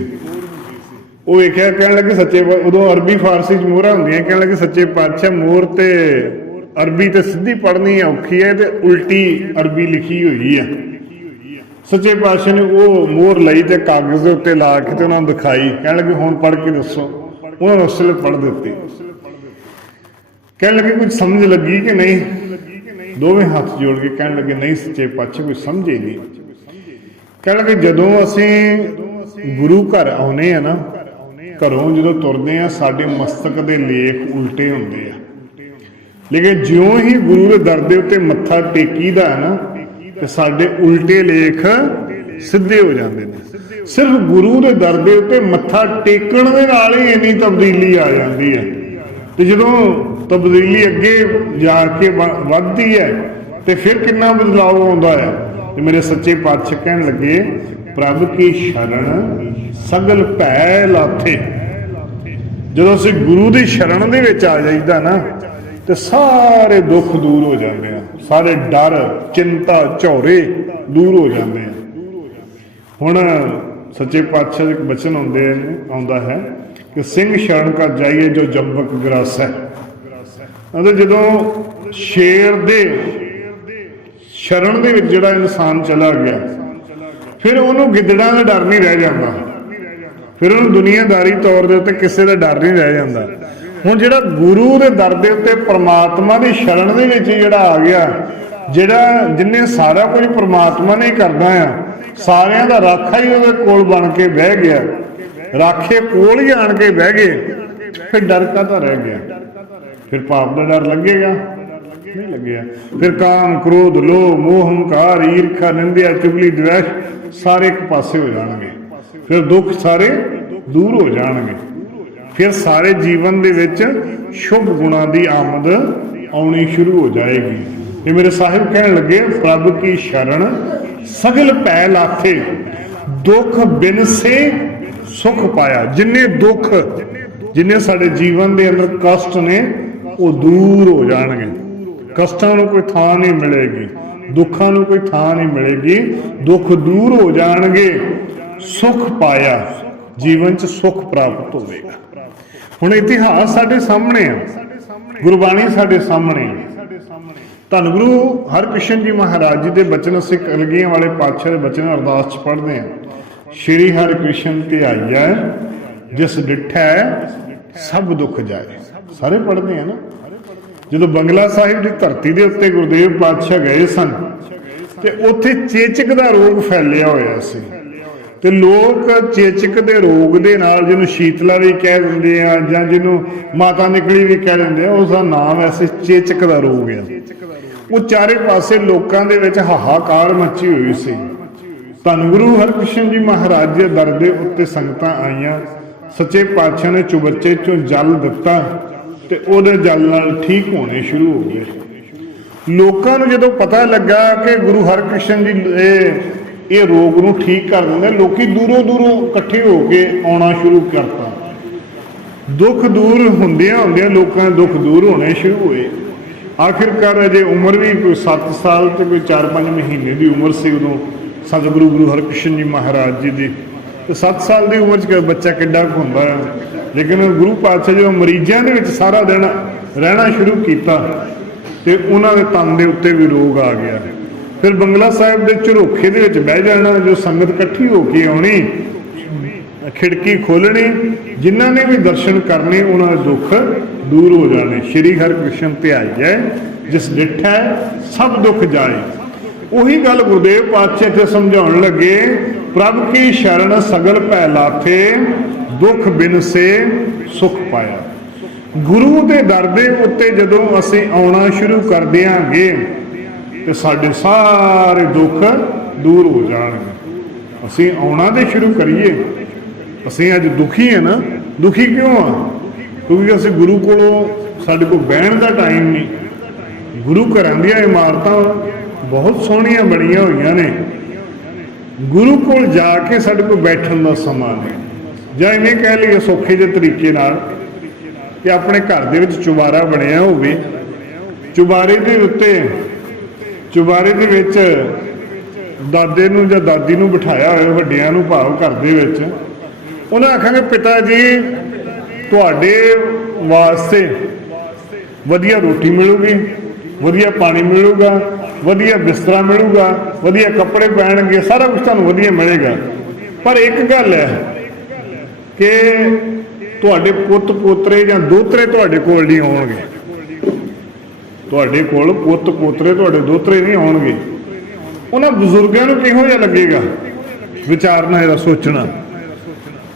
वो वेख्या कहण लगे सच्चे, उदों अरबी फारसी च मोहरां हुंदियां, कहण लगे सच्चे पातशाह मोर ते अरबी ते सीधी पढ़नी औखी है ते उल्टी अरबी लिखी हुई है। सच्चे पातशाह ने वो मोहर लई ते कागज़ दे उत्ते ला के ते उन्हां नूं दिखाई, कहण लगे हुण पढ़ के दसो। उन्होंने उस वेले पढ़ दित्ती, कहण लगे कुछ समझ लगी कि नहीं, दोवें हाथ जोड़ के कहण लगे नहीं सच्चे पातशाह कुछ समझे नहीं। कहण लगे जदों असीं गुरु घर आउणे आ ना, घरों जदों तुरदे आ साडे मस्तक दे लेख उल्टे हुंदे आ, लेकिन ज्यों ही गुरु के दर दे उत्ते मत्था टेकीदा है ना ते साडे उल्टे लेख सिद्धे हो जाते हैं। सिर्फ गुरु के दर दे उत्ते मत्था टेकण दे नाल ही इन्नी तब्दीली आ जाती है, तो जदों तब्दीली अगे जाके वधदी है तो फिर कितना बदलाव आता है। तो मेरे सच्चे पातशाह कहन लगे प्रभ की शरण सगल भै लाथे। जदों असीं गुरु की शरण दे विच आ जाईदा ना तो सारे दुख दूर हो जाते हैं, सारे डर चिंता झौरे दूर हो जाते हैं। हुण सच्चे पातशाह एक बचन आउंदा है कि सिंह शरण का जाइए जो जंबक ग्रास है। जदों शेर दे शरण दे विच जिहड़ा इंसान चला गया फिर उन्होंने गिदड़ां दा डर नहीं रह जाता, फिर उन्होंने दुनियादारी तौर के उत्ते किसी का डर नहीं रह जाता। ਹੁਣ ਜਿਹੜਾ ਗੁਰੂ ਦੇ ਦਰ ਦੇ ਉੱਤੇ ਪ੍ਰਮਾਤਮਾ ਦੀ ਸ਼ਰਨ ਦੇ ਵਿੱਚ ਜਿਹੜਾ ਆ ਗਿਆ, ਜਿਹੜਾ ਜਿੰਨੇ ਸਾਰਾ ਕੁਝ ਪ੍ਰਮਾਤਮਾ ਨੇ ਕਰਦਾ ਆ, ਸਾਰਿਆਂ ਦਾ ਰਾਖਾ ਹੀ ਉਹਦੇ ਕੋਲ ਬਣ ਕੇ ਬਹਿ ਗਿਆ, ਰਾਖੇ ਕੋਲ ਹੀ ਆਣ ਕੇ ਬਹਿ ਗਏ, ਫਿਰ ਡਰ ਕਾਹਦਾ ਰਹਿ ਗਿਆ? ਫਿਰ ਪਾਪ ਦਾ ਡਰ ਲੱਗੇਗਾ? ਨਹੀਂ ਲੱਗਿਆ। ਫਿਰ ਕਾਮ, ਕ੍ਰੋਧ, ਲੋਭ, ਮੋਹ, ਹੰਕਾਰ, ਈਰਖਾ, ਨਿੰਦਿਆ, ਚੁਗਲੀ, ਦਵੈਸ਼ ਸਾਰੇ ਇੱਕ ਪਾਸੇ ਹੋ ਜਾਣਗੇ। ਫਿਰ ਦੁੱਖ ਸਾਰੇ ਦੂਰ ਹੋ ਜਾਣਗੇ। ਫਿਰ ਸਾਰੇ ਜੀਵਨ ਦੇ ਵਿੱਚ ਸ਼ੁਭ ਗੁਣਾਂ ਦੀ ਆਮਦ ਆਉਣੀ ਸ਼ੁਰੂ ਹੋ ਜਾਏਗੀ। ਇਹ ਮੇਰੇ ਸਾਹਿਬ ਕਹਿਣ ਲੱਗੇ, ਪ੍ਰਭ ਕੀ ਸ਼ਰਨ ਸਗਲ ਭੈ ਲਾਥੇ, ਦੁੱਖ ਬਿਨ ਸੇ ਸੁਖ ਪਾਇਆ। ਜਿੰਨੇ ਦੁੱਖ, ਜਿੰਨੇ ਸਾਡੇ ਜੀਵਨ ਦੇ ਅੰਦਰ ਕਸ਼ਟ ਨੇ, ਉਹ ਦੂਰ ਹੋ ਜਾਣਗੇ। ਕਸ਼ਟਾਂ ਨੂੰ ਕੋਈ ਥਾਂ ਨਹੀਂ ਮਿਲੇਗੀ, ਦੁੱਖਾਂ ਨੂੰ ਕੋਈ ਥਾਂ ਨਹੀਂ ਮਿਲੇਗੀ, ਦੁੱਖ ਦੂਰ ਹੋ ਜਾਣਗੇ, ਸੁਖ ਪਾਇਆ, ਜੀਵਨ 'ਚ ਸੁਖ ਪ੍ਰਾਪਤ ਹੋਵੇਗਾ। ਹੁਣ ਇਤਿਹਾਸ ਸਾਡੇ ਸਾਹਮਣੇ ਆ, ਗੁਰਬਾਣੀ ਸਾਡੇ ਸਾਹਮਣੇ ਆ। ਧੰਨ ਗੁਰੂ ਹਰਕ੍ਰਿਸ਼ਨ ਜੀ ਮਹਾਰਾਜ ਜੀ ਦੇ ਬਚਨ ਅਸੀਂ ਕਲਗੀਆਂ ਵਾਲੇ ਪਾਤਸ਼ਾਹ ਦੇ ਬਚਨ ਅਰਦਾਸ 'ਚ ਪੜ੍ਹਦੇ ਹਾਂ। ਸ਼੍ਰੀ ਹਰਿਕ੍ਰਿਸ਼ਨ ਧਿਆਈਐ ਜਿਸ ਡਿਠੈ ਸਭ ਦੁੱਖ ਜਾਏ। ਸਾਰੇ ਪੜ੍ਹਦੇ ਆ ਨਾ। ਜਦੋਂ ਬੰਗਲਾ ਸਾਹਿਬ ਦੀ ਧਰਤੀ ਦੇ ਉੱਤੇ ਗੁਰਦੇਵ ਪਾਤਸ਼ਾਹ ਗਏ ਸਨ ਤੇ ਉੱਥੇ ਚੇਚਕ ਦਾ ਰੋਗ ਫੈਲਿਆ ਹੋਇਆ ਸੀ, ਤੇ ਲੋਕ ਚੇਚਕ ਦੇ ਰੋਗ ਦੇ ਨਾਲ, ਜਿਹਨੂੰ ਸ਼ੀਤਲਾ ਵੀ ਕਹਿ ਦਿੰਦੇ ਆ ਜਾਂ ਜਿਹਨੂੰ ਮਾਤਾ ਨਿਕਲੀ ਵੀ ਕਹਿ ਦਿੰਦੇ ਆ, ਉਸ ਦਾ ਨਾਮ ਐਸੇ ਚੇਚਕ ਦਾ ਰੋਗ ਆ। ਉਹ ਚਾਰੇ ਪਾਸੇ ਲੋਕਾਂ ਦੇ ਵਿੱਚ ਹਾਹਾਕਾਰ ਮੱਚੀ ਹੋਈ ਸੀ। ਧੰਨ ਗੁਰੂ ਹਰਕ੍ਰਿਸ਼ਨ ਜੀ ਮਹਾਰਾਜ ਦੇ ਦਰ ਦੇ ਉੱਤੇ ਸੰਗਤਾਂ ਆਈਆਂ। ਸੱਚੇ ਪਾਤਸ਼ਾਹ ਨੇ ਚੁਬੱਚੇ ਚੋਂ ਜਲ ਦਿੱਤਾ ਤੇ ਉਹਦੇ ਜਲ ਨਾਲ ਠੀਕ ਹੋਣੇ ਸ਼ੁਰੂ ਹੋ ਗਏ। ਲੋਕਾਂ ਨੂੰ ਜਦੋਂ ਪਤਾ ਲੱਗਾ ਕਿ ਗੁਰੂ ਹਰਕ੍ਰਿਸ਼ਨ ਜੀ ਇਹ ਰੋਗ ਨੂੰ ਠੀਕ ਕਰ ਦਿੰਦੇ, ਲੋਕੀ ਦੂਰੋਂ ਦੂਰੋਂ ਇਕੱਠੇ ਹੋ ਕੇ ਆਉਣਾ ਸ਼ੁਰੂ ਕਰਤਾ। ਦੁੱਖ ਦੂਰ ਹੁੰਦਿਆਂ ਹੁੰਦਿਆਂ ਲੋਕਾਂ ਦੇ ਦੁੱਖ ਦੂਰ ਹੋਣੇ ਸ਼ੁਰੂ ਹੋਏ। ਆਖਿਰਕਾਰ ਅਜੇ ਉਮਰ ਵੀ ਕੋਈ 7 ਸਾਲ ਤੇ ਕੋਈ 4-5 ਮਹੀਨੇ ਦੀ ਉਮਰ ਸੀ ਉਦੋਂ ਸਤਿਗੁਰੂ ਗੁਰੂ ਹਰਕ੍ਰਿਸ਼ਨ ਜੀ ਮਹਾਰਾਜ ਜੀ ਦੀ। ਤੇ 7 ਸਾਲ ਦੀ ਉਮਰ 'ਚ ਬੱਚਾ ਕਿੱਡਾ ਕੁ ਹੁੰਦਾ ਹੈ। ਲੇਕਿਨ ਗੁਰੂ ਪਾਤਸ਼ਾਹ ਜਦੋਂ ਮਰੀਜ਼ਾਂ ਦੇ ਵਿੱਚ ਸਾਰਾ ਦਿਨ ਰਹਿਣਾ ਸ਼ੁਰੂ ਕੀਤਾ ਤੇ ਉਹਨਾਂ ਦੇ ਤਨ ਦੇ ਉੱਤੇ ਵੀ ਰੋਗ ਆ ਗਿਆ। ਫਿਰ ਬੰਗਲਾ ਸਾਹਿਬ ਦੇ ਝਰੋਖੇ ਦੇ ਵਿੱਚ ਬਹਿ ਜਾਣਾ, ਜੋ ਸੰਗਤ ਇਕੱਠੀ ਹੋ ਕੇ ਆਉਣੀ, ਖਿੜਕੀ ਖੋਲਣੀ, ਜਿਨ੍ਹਾਂ ਨੇ ਵੀ ਦਰਸ਼ਨ ਕਰਨੇ ਉਹਨਾਂ ਦੇ ਦੁੱਖ ਦੂਰ ਹੋ ਜਾਣੇ। ਸ਼੍ਰੀ ਹਰਿਕ੍ਰਿਸ਼ਨ ਧਿਆਈਐ ਜਿਸ ਡਿਠੈ ਸਭ ਦੁੱਖ ਜਾਏ। ਉਹੀ ਗੱਲ ਗੁਰਦੇਵ ਪਾਤਸ਼ਾਹ ਇੱਥੇ ਸਮਝਾਉਣ ਲੱਗੇ, ਪ੍ਰਭ ਕੀ ਸ਼ਰਨ ਸਗਲ ਭੈ ਲਾਥੇ, ਦੁੱਖ ਬਿਨ ਸੇ ਸੁਖ ਪਾਇਆ। ਗੁਰੂ ਦੇ ਦਰ ਦੇ ਉੱਤੇ ਜਦੋਂ ਅਸੀਂ ਆਉਣਾ ਸ਼ੁਰੂ ਕਰ ਦਿਆਂਗੇ ਤੇ ਸਾਡੇ ਸਾਰੇ ਦੁੱਖ ਦੂਰ ਹੋ ਜਾਣਗੇ। ਅਸੀਂ ਆਉਣਾ ਦੇ ਸ਼ੁਰੂ ਕਰੀਏ। ਅਸੀਂ ਅੱਜ ਦੁਖੀ ਹੈ ਨਾ, ਦੁਖੀ ਕਿਉਂ ਆ? ਕਿਉਂਕਿ ਅਸੀਂ ਗੁਰੂ ਕੋਲੋਂ, ਸਾਡੇ ਕੋਲ ਬਹਿਣ ਦਾ ਟਾਈਮ ਨਹੀਂ। ਗੁਰੂ ਘਰਾਂ ਦੀਆਂ ਇਮਾਰਤਾਂ ਬਹੁਤ ਸੋਹਣੀਆਂ ਬਣੀਆਂ ਹੋਈਆਂ ਨੇ, ਗੁਰੂ ਕੋਲ ਜਾ ਕੇ ਸਾਡੇ ਕੋਲ ਬੈਠਣ ਦਾ ਸਮਾਂ ਨਹੀਂ। ਜਾਂ ਇਵੇਂ ਕਹਿ ਲਈਏ ਸੌਖੇ ਜਿਹੇ ਤਰੀਕੇ ਨਾਲ ਕਿ ਆਪਣੇ ਘਰ ਦੇ ਵਿੱਚ ਚੁਬਾਰਾ ਬਣਿਆ ਹੋਵੇ, ਚੁਬਾਰੇ ਦੇ ਵਿੱਚ ਦਾਦੇ ਨੂੰ ਜਾਂ ਦਾਦੀ ਨੂੰ ਬਿਠਾਇਆ ਹੋਇਆ, ਵੱਡਿਆਂ ਨੂੰ ਭਾਵ ਘਰ ਦੇ ਵਿੱਚ। ਉਹਨਾਂ ਆਖਾਂਗੇ ਪਿਤਾ ਜੀ ਤੁਹਾਡੇ ਵਾਸਤੇ ਵਧੀਆ ਰੋਟੀ ਮਿਲੂਗੀ, ਵਧੀਆ ਪਾਣੀ ਮਿਲੂਗਾ, ਵਧੀਆ ਬਿਸਤਰਾ ਮਿਲੂਗਾ, ਵਧੀਆ ਕੱਪੜੇ ਪਹਿਨਣਗੇ, ਸਾਰਾ ਕੁਝ ਤੁਹਾਨੂੰ ਵਧੀਆ ਮਿਲੇਗਾ। ਪਰ ਇੱਕ ਗੱਲ ਹੈ ਕਿ ਤੁਹਾਡੇ ਪੁੱਤ ਪੋਤਰੇ ਜਾਂ ਦੋਤਰੇ ਤੁਹਾਡੇ ਕੋਲ ਨਹੀਂ ਆਉਣਗੇ। ਤੁਹਾਡੇ ਕੋਲ ਪੁੱਤ ਪੋਤਰੇ, ਤੁਹਾਡੇ ਦੋਤਰੇ ਨਹੀਂ ਆਉਣਗੇ। ਉਹਨਾਂ ਬਜ਼ੁਰਗਾਂ ਨੂੰ ਕਿਹੋ ਜਿਹਾ ਲੱਗੇਗਾ? ਵਿਚਾਰਨਾ, ਇਹਦਾ ਸੋਚਣਾ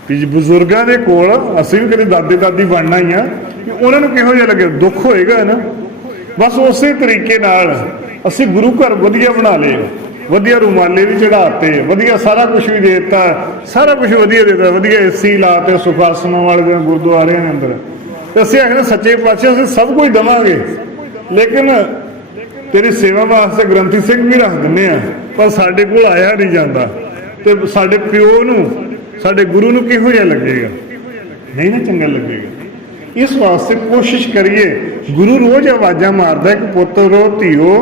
ਵੀ ਬਜ਼ੁਰਗਾਂ ਦੇ ਕੋਲ ਅਸੀਂ ਵੀ ਕਦੇ ਦਾਦੇ ਦਾਦੀ ਬਣਨਾ ਹੀ ਆ, ਉਹਨਾਂ ਨੂੰ ਕਿਹੋ ਜਿਹਾ ਲੱਗੇ? ਦੁੱਖ ਹੋਏਗਾ ਨਾ। ਬਸ ਉਸੇ ਤਰੀਕੇ ਨਾਲ ਅਸੀਂ ਗੁਰੂ ਘਰ ਵਧੀਆ ਬਣਾ ਲਏ, ਵਧੀਆ ਰੁਮਾਲੇ ਵੀ ਚੜਾਤੇ, ਵਧੀਆ ਸਾਰਾ ਕੁਝ ਵੀ ਦੇ ਦਿੱਤਾ, ਸਾਰਾ ਕੁਝ ਵਧੀਆ ਦੇ ਦਿੱਤਾ, ਵਧੀਆ ਏਸੀ ਲਾਤੇ ਸੁਖਾਸਨਾਂ ਵਾਲੇ ਗੁਰਦੁਆਰਿਆਂ ਦੇ ਅੰਦਰ, ਤੇ ਅਸੀਂ ਆਖਦੇ ਸੱਚੇ ਪਾਤਸ਼ਾਹ ਅਸੀਂ ਸਭ ਕੁਝ ਦੇਵਾਂਗੇ, ਲੇਕਿਨ ਤੇਰੀ ਸੇਵਾ ਵਾਸਤੇ ਗ੍ਰੰਥੀ ਸਿੰਘ ਵੀ ਰੱਖ ਦਿੰਦੇ ਆ, ਪਰ ਸਾਡੇ ਕੋਲ ਆਇਆ ਨਹੀਂ ਜਾਂਦਾ। ਤੇ ਸਾਡੇ ਪਿਓ ਨੂੰ, ਸਾਡੇ ਗੁਰੂ ਨੂੰ ਕਿਹੋ ਜਿਹਾ ਲੱਗੇਗਾ? ਨਹੀਂ ਨਾ ਚੰਗਾ ਲੱਗੇਗਾ। ਇਸ ਵਾਸਤੇ ਕੋਸ਼ਿਸ਼ ਕਰੀਏ। ਗੁਰੂ ਰੋਜ਼ ਆਵਾਜ਼ਾਂ ਮਾਰਦਾ ਕਿ ਪੁੱਤਰੋ ਧੀਓ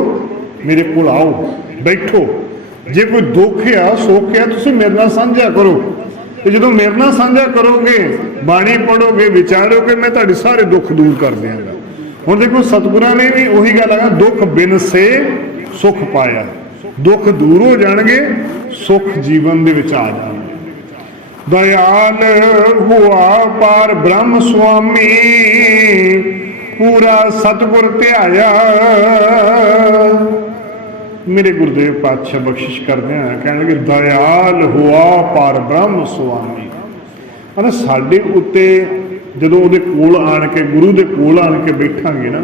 ਮੇਰੇ ਕੋਲ ਆਓ, ਬੈਠੋ। ਜੇ ਕੋਈ ਦੁੱਖ ਆ ਸੁੱਖ ਆ ਤੁਸੀਂ ਮੇਰੇ ਨਾਲ ਸਾਂਝਾ ਕਰੋ, ਤੇ ਜਦੋਂ ਮੇਰੇ ਨਾਲ ਸਾਂਝਾ ਕਰੋਗੇ, ਬਾਣੀ ਪੜੋਗੇ, ਵਿਚਾਰੋਗੇ, ਮੈਂ ਤੁਹਾਡੇ ਸਾਰੇ ਦੁੱਖ ਦੂਰ ਕਰ ਦਿਆਂਗਾ। ਹੁਣ ਦੇਖੋ ਸਤਿਗੁਰਾਂ ਨੇ ਵੀ ਉਹੀ ਗੱਲ ਆ, ਦੁੱਖ ਬਿਨ ਸੇ ਸੁਖ ਪਾਇਆ। ਦੁੱਖ ਦੂਰ ਹੋ ਜਾਣਗੇ, ਸੁਖ ਜੀਵਨ ਦੇ ਵਿੱਚ ਆ ਜਾਣਗੇ। दयाल हुआ पार ब्रह्म स्वामी, पूरा सतगुर ध्याया। मेरे गुरुदेव पातशाह बख्शिश करते हैं, कहने लगे दयाल हुआ पार ब्रह्म स्वामी। अरे साडे उत्ते जदों उहदे कोल आण के, गुरु दे कोल आण के बैठांगे ना,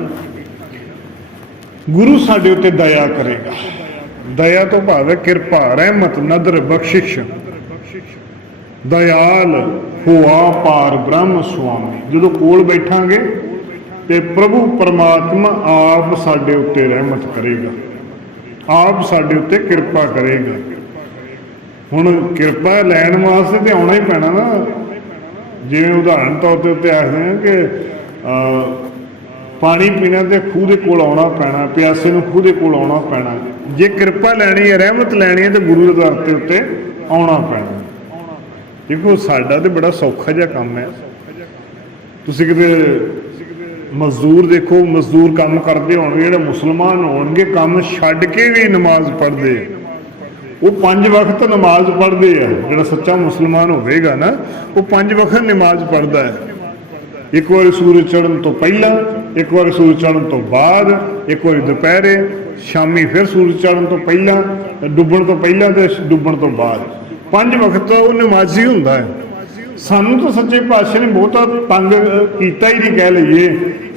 गुरु साडे उत्ते दया करेगा। दया तो भाव है कृपा, रहमत, नदर, बख्शिश। दयाल हुआ पार ब्रह्म स्वामी, जदों कोल बैठांगे ते प्रभु परमात्मा आप साडे उत्ते रहमत करेगा, आप साडे उत्ते कृपा करेगा। हुण कृपा लैण वास्ते ते आउणा ही पैना ना। जिवें उदाहरण तौर ते उत्ते आखदे हैं कि पानी पीना तो खूह के कोल आउणा पैना, प्यासे नूं खूह के कोल आउणा पैना। जे कृपा लैनी है, रहमत लैनी है, तो गुरु के दर के उत्ते आउणा पैना। देखो साडा तो बड़ा सौखा जिहा काम है। तुसीं किते मजदूर देखो, मजदूर काम करते होणगे, जिहड़े मुसलमान होणगे काम छड्ड के भी नमाज पढ़ते, वो 5 वक्त नमाज पढ़ते हैं। जिहड़ा सच्चा मुसलमान होवेगा ना, वो 5 वक्त नमाज पढ़ता है। एक बार सूरज चढ़न तो पहला, एक बार सूरज चढ़न तो बाद, एक बार दोपहरे, शामी फिर सूरज चढ़न तो पहला, डुब्बण तो पहला ते डुब्बण तो बाद। 5 वक्त वो नमाजी हुंदा है। सानू तो सच्चे पातशाह ने बहुता तंग किया ही नहीं कह लीए।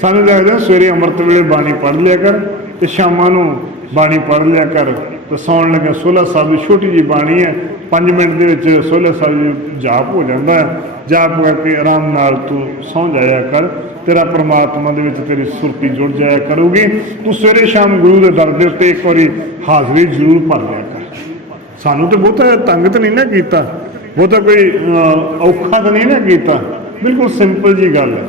सानू लगता सवेरे अमृत वेले बाणी पढ़ लिया कर, तो शामां नूं बाणी पढ़ लिया कर, तो सौण लगे सोलह साहब की छोटी जी बाणी है, 5 मिनट के सोलह साहब जाप हो जाता है। जाप करके आराम नाल तू सौ जाया कर, तेरा परमात्मा दे विच तेरी सुरती जुड़ जाया करूगी। तू सवेरे शाम गुरु के दर दे उत्ते एक बारी हाज़री जरूर भर लिया कर। सानू तो बहुता तंग तो नहीं ना कीता, बहुता कोई औखा तो नहीं ना कीता, बिल्कुल सिंपल जी गल है।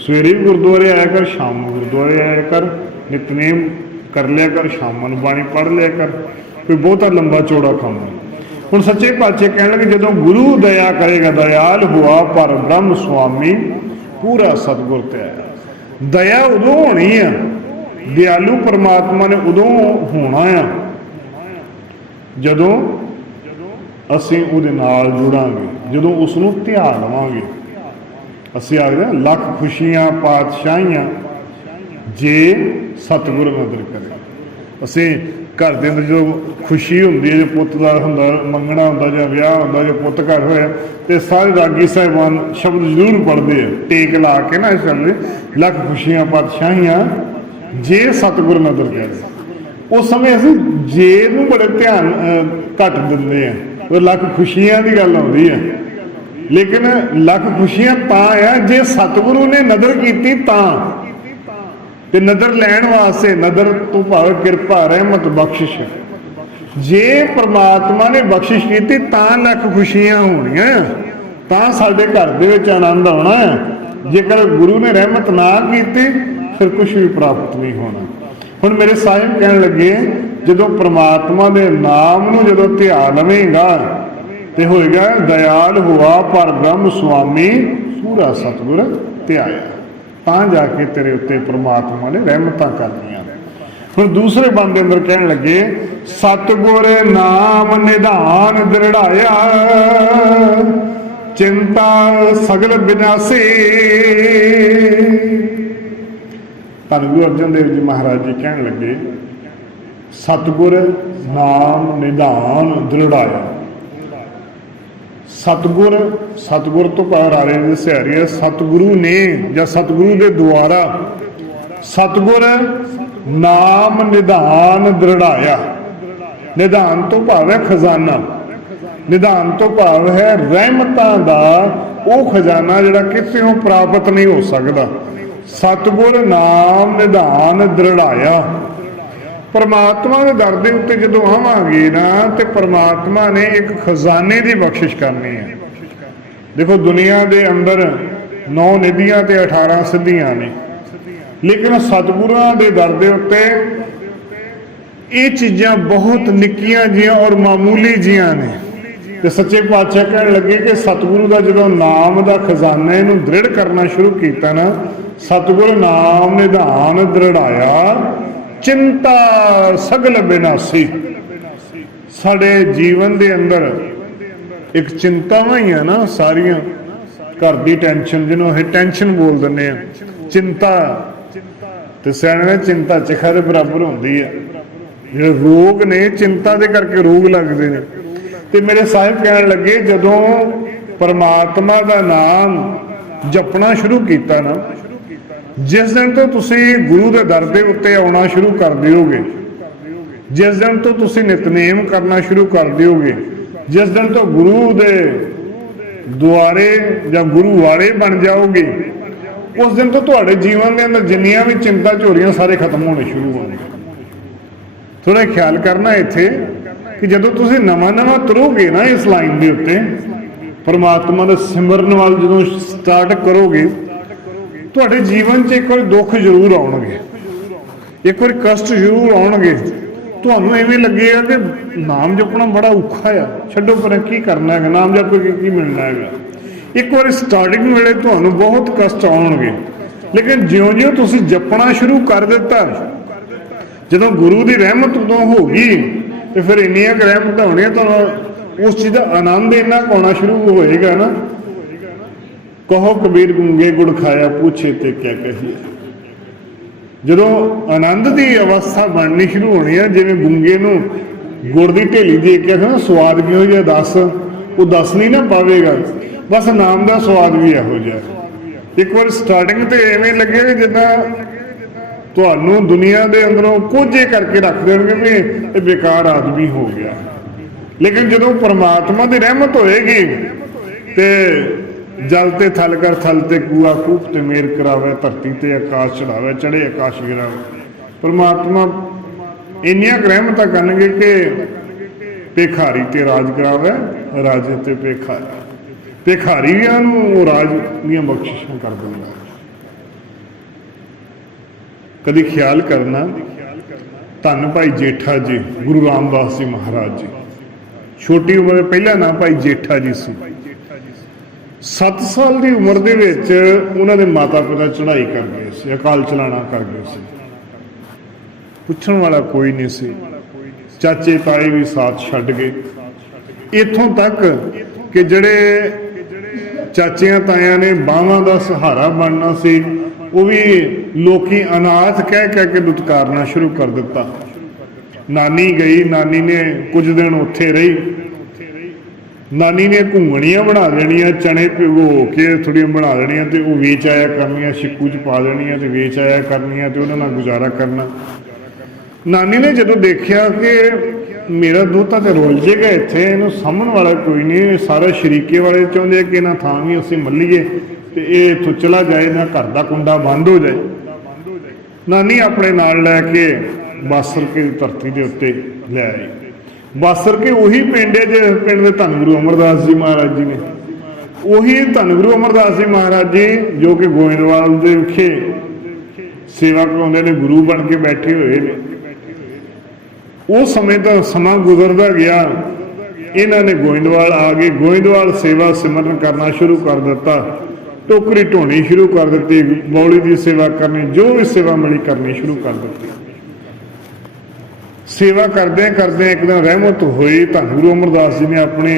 सवेरे भी गुरुद्वारे आया कर, शाम को गुरुद्वारे आया कर, नितनेम कर लिया कर, शाम नूं बाणी पढ़ लिया कर। कोई बहुता लंबा चौड़ा काम है। हुण सच्चे पातशाह कहण लगे जदों गुरु दया करेगा, दयाल हुआ पर ब्रह्म स्वामी, पूरा सतगुर ध्याया। दया उदों होनी है, दयालु परमात्मा ने उदों होना है जदों असीं उहदे नाल जुड़ांगे, जदों उसनूं ध्या लवांगे। असीं आखदे लख खुशियां पातशाहियां जे सतगुर नदर करे। असीं घर के अंदर जो खुशी होंगी है, जो पुत का होंदा मंगना होंदा जां विआह होंदा, जो पुत घर होया, तो सारे रागी साहिबान शब्द जरूर पढ़ते हैं, टेक ला के ना शब्द लख खुशियां पातशाहियां जे सतगुर नदर करे। उस समय असीं जे नूं बड़े ध्यान घट दिंदे हैं, तो लख खुशियां की गल आउंदी है। लेकिन लख खुशियां तां है जे सतगुरु ने नदर कीती तां। ते नदर लैण वास्ते, नदर तो भाव कृपा, रहमत, बख्शिश। जे परमात्मा ने बख्शिश की तां लख खुशियां होणियां, तां साडे घर दे विच आनंद आउणा है। जेकर गुरु ने रहमत ना की फिर कुछ भी प्राप्त नहीं होना। हुण मेरे साहिब कहण लगे जदों परमात्मा दे नाम नूं जदों ध्या लवेगा ते होएगा दयाल हुआ पर ब्रह्म स्वामी, पूरा सतगुर ध्याया। तां जाके तेरे उत्ते परमात्मा ने रहमतां करनियां ने। हुण दूसरे बंद अंदर कहण लगे सतगुर नाम निधान दृढ़ाया, चिंता सगल विनाशी। धन गुरु अर्जन देव जी महाराज जी कहण लगे सतगुर नाम निधान दृढ़ाया। सतगुर, सतगुर तो भाव रारे दे सिहारी है, सतगुरु ने या सतगुरु के द्वारा। सतगुर नाम निधान दृढ़ाया। निधान तो भाव है खजाना, निधान तो भाव है रहमतां दा वो खजाना जिहड़ा किसी को प्राप्त नहीं हो सकता। सतगुर नाम निधान दृढ़ाया। परमात्मा के दर दे उत्ते जदों आवांगे ना, तो परमात्मा ने एक खजाने की बख्शिश करनी है। देखो दुनिया के अंदर 9 निधियां ते 18 सिद्धियां ने, लेकिन सतगुरां दे दर दे उत्ते ये चीज़ां बहुत निक्कियां जिहां और मामूली जिहां ने। तो सच्चे पातशाह कहण लगे कि सतगुरु का जदों नाम का खजाना इहनूं दृढ़ करना शुरू किया ना, सतगुर नाम निधान दृढ़ाया, चिंता सगल विनाशी। साडे जीवन के अंदर एक चिंतावां ही है ना सारियां, घर की टेंशन जिन्हों असीं टेंशन बोल दिंदे आ, चिंता ते सियाणे चिंता चिखा दे बराबर होंदी है। ਜਿਹੜੇ रोग ने चिंता के करके रोग लगते हैं। तो मेरे साहिब कहन लगे जदों परमात्मा का नाम जपना शुरू किया ना, जिस दिन तो तुसी गुरु के दर के उत्ते आना शुरू कर दोगे, जिस दिन तो तुसी नितनेम करना शुरू कर दोगे, जिस दिन तो गुरु के द्वारे या गुरु वाले बन जाओगे, उस दिन तो तुहाडे जीवन के अंदर जिन्नियां भी चिंता झोरियां सारे खत्म होने शुरू होंगे। थोड़ा ख्याल करना इत्थे कि जदों तुसीं नवां तुरोगे ना इस लाइन के उत्ते, परमात्मा के सिमरन वाल जदों स्टार्ट करोगे, तुहाडे जीवन च एक बार दुख जरूर आउणगे, एक बार कष्ट जरूर आउणगे। तुहानूं इवें लगेगा कि नाम जपना बड़ा औखा आ, छड्डो पर की करना है, नाम जप के की मिलना है। एक बार स्टार्टिंग वेले तुहानूं बहुत कष्ट आउणगे, लेकिन ज्यों-ज्यों तुसीं जपना शुरू कर दिता, जदों गुरु की रहमत उदों होगी तो फिर इन्नियां रहमत होनियां, तो उस चीज़ का आनंद इन्ना आना शुरू होएगा ना। कहो कबीर गूंगे गुड़ खाया, पूछे ते क्या कहिए। जदों आनंद की अवस्था बननी शुरू होनी है, जिवें गूंगे नूं गुड़ की ढेली दे के आखना स्वाद किहो जिहा दस, वो दस नहीं ना पावेगा, बस नाम का स्वाद भी इहो जिहा। एक बार स्टार्टिंग तो इवें लगेगा जिद्दां तुहानूं दुनिया के अंदरों कोझे करके रख देंगे भी ये बेकार आदमी हो गया, लेकिन जदों परमात्मा की रहमत होएगी तो जल ते थल कर थल ते कूआ कूप ते मेर करावे, धरती ते आकाश चढ़ावे, चढ़े आकाश गिरावे। परमात्मा इन्नियां रहमत करनगे कि भिखारी ते राज करावे, राजे ते भिखारी, भिखारियां नूं राज दीयां बख्शिशां कर देंदा। कभी ख्याल करना, धन भाई जेठा जी गुरु रामदास जी महाराज जी, छोटी उम्र में पहला नाम भाई जेठा जी सी। 7 साल की उम्र दे विच उन्हां दे माता पिता चढ़ाई कर गए सी, अकाल चलाना कर गए सी, पुछण वाला कोई नहीं सी, चाचे ताए भी साथ छड्ड गए। इत्थों तक कि जिहड़े चाचियां तायां ने बावां दा सहारा बनना सी, वो भी लोकी अनाथ कह कह के दुत्कारना शुरू कर दिता। नानी गई, नानी ने कुछ दिन उत्थे रही, नानी ने घूंगणियां बना देनियां, चने भिगो के थोड़ियां बना देनियां ते वो वेच आया करनियां, शिक्कू च पा देनियां ते वेच आया करनियां ते उन्हां नाल गुजारा करना। नानी ने जदों देखिया कि मेरा दोता तो रुल जेगा इत्थे, इहनूं सामण वाला कोई नहीं, सारे शरीके वाले चाहुंदे कि इन्हां थां भी असीं मल्लीए ते इह इत्थों चला जाए, ना घर का कुंडा बंद हो जाए। नानी अपने नाल लैके बासर के धरती के उत्ते ले आई। बासर के उही पिंड है जिस पिंड के धन गुरु अमरदास जी महाराज जी ने, उही धन गुरु अमरदास जी महाराज जी जो कि गोइंदवाल दे विखे सेवा कराउंदे ने, गुरु बन के बैठे हुए ने। उस समय का समा गुजरता गया, इन्हों ने गोइंदवाल आ गए, गोइंदवाल सेवा सिमरन करना शुरू कर दिता, टोकरी ढोनी शुरू कर दी, बौली की सेवा करनी, जो भी सेवा मिली करनी शुरू कर दी। सेवा करदे करदे एक दिन रहमत हुई, धन गुरु अमरदास जी ने अपने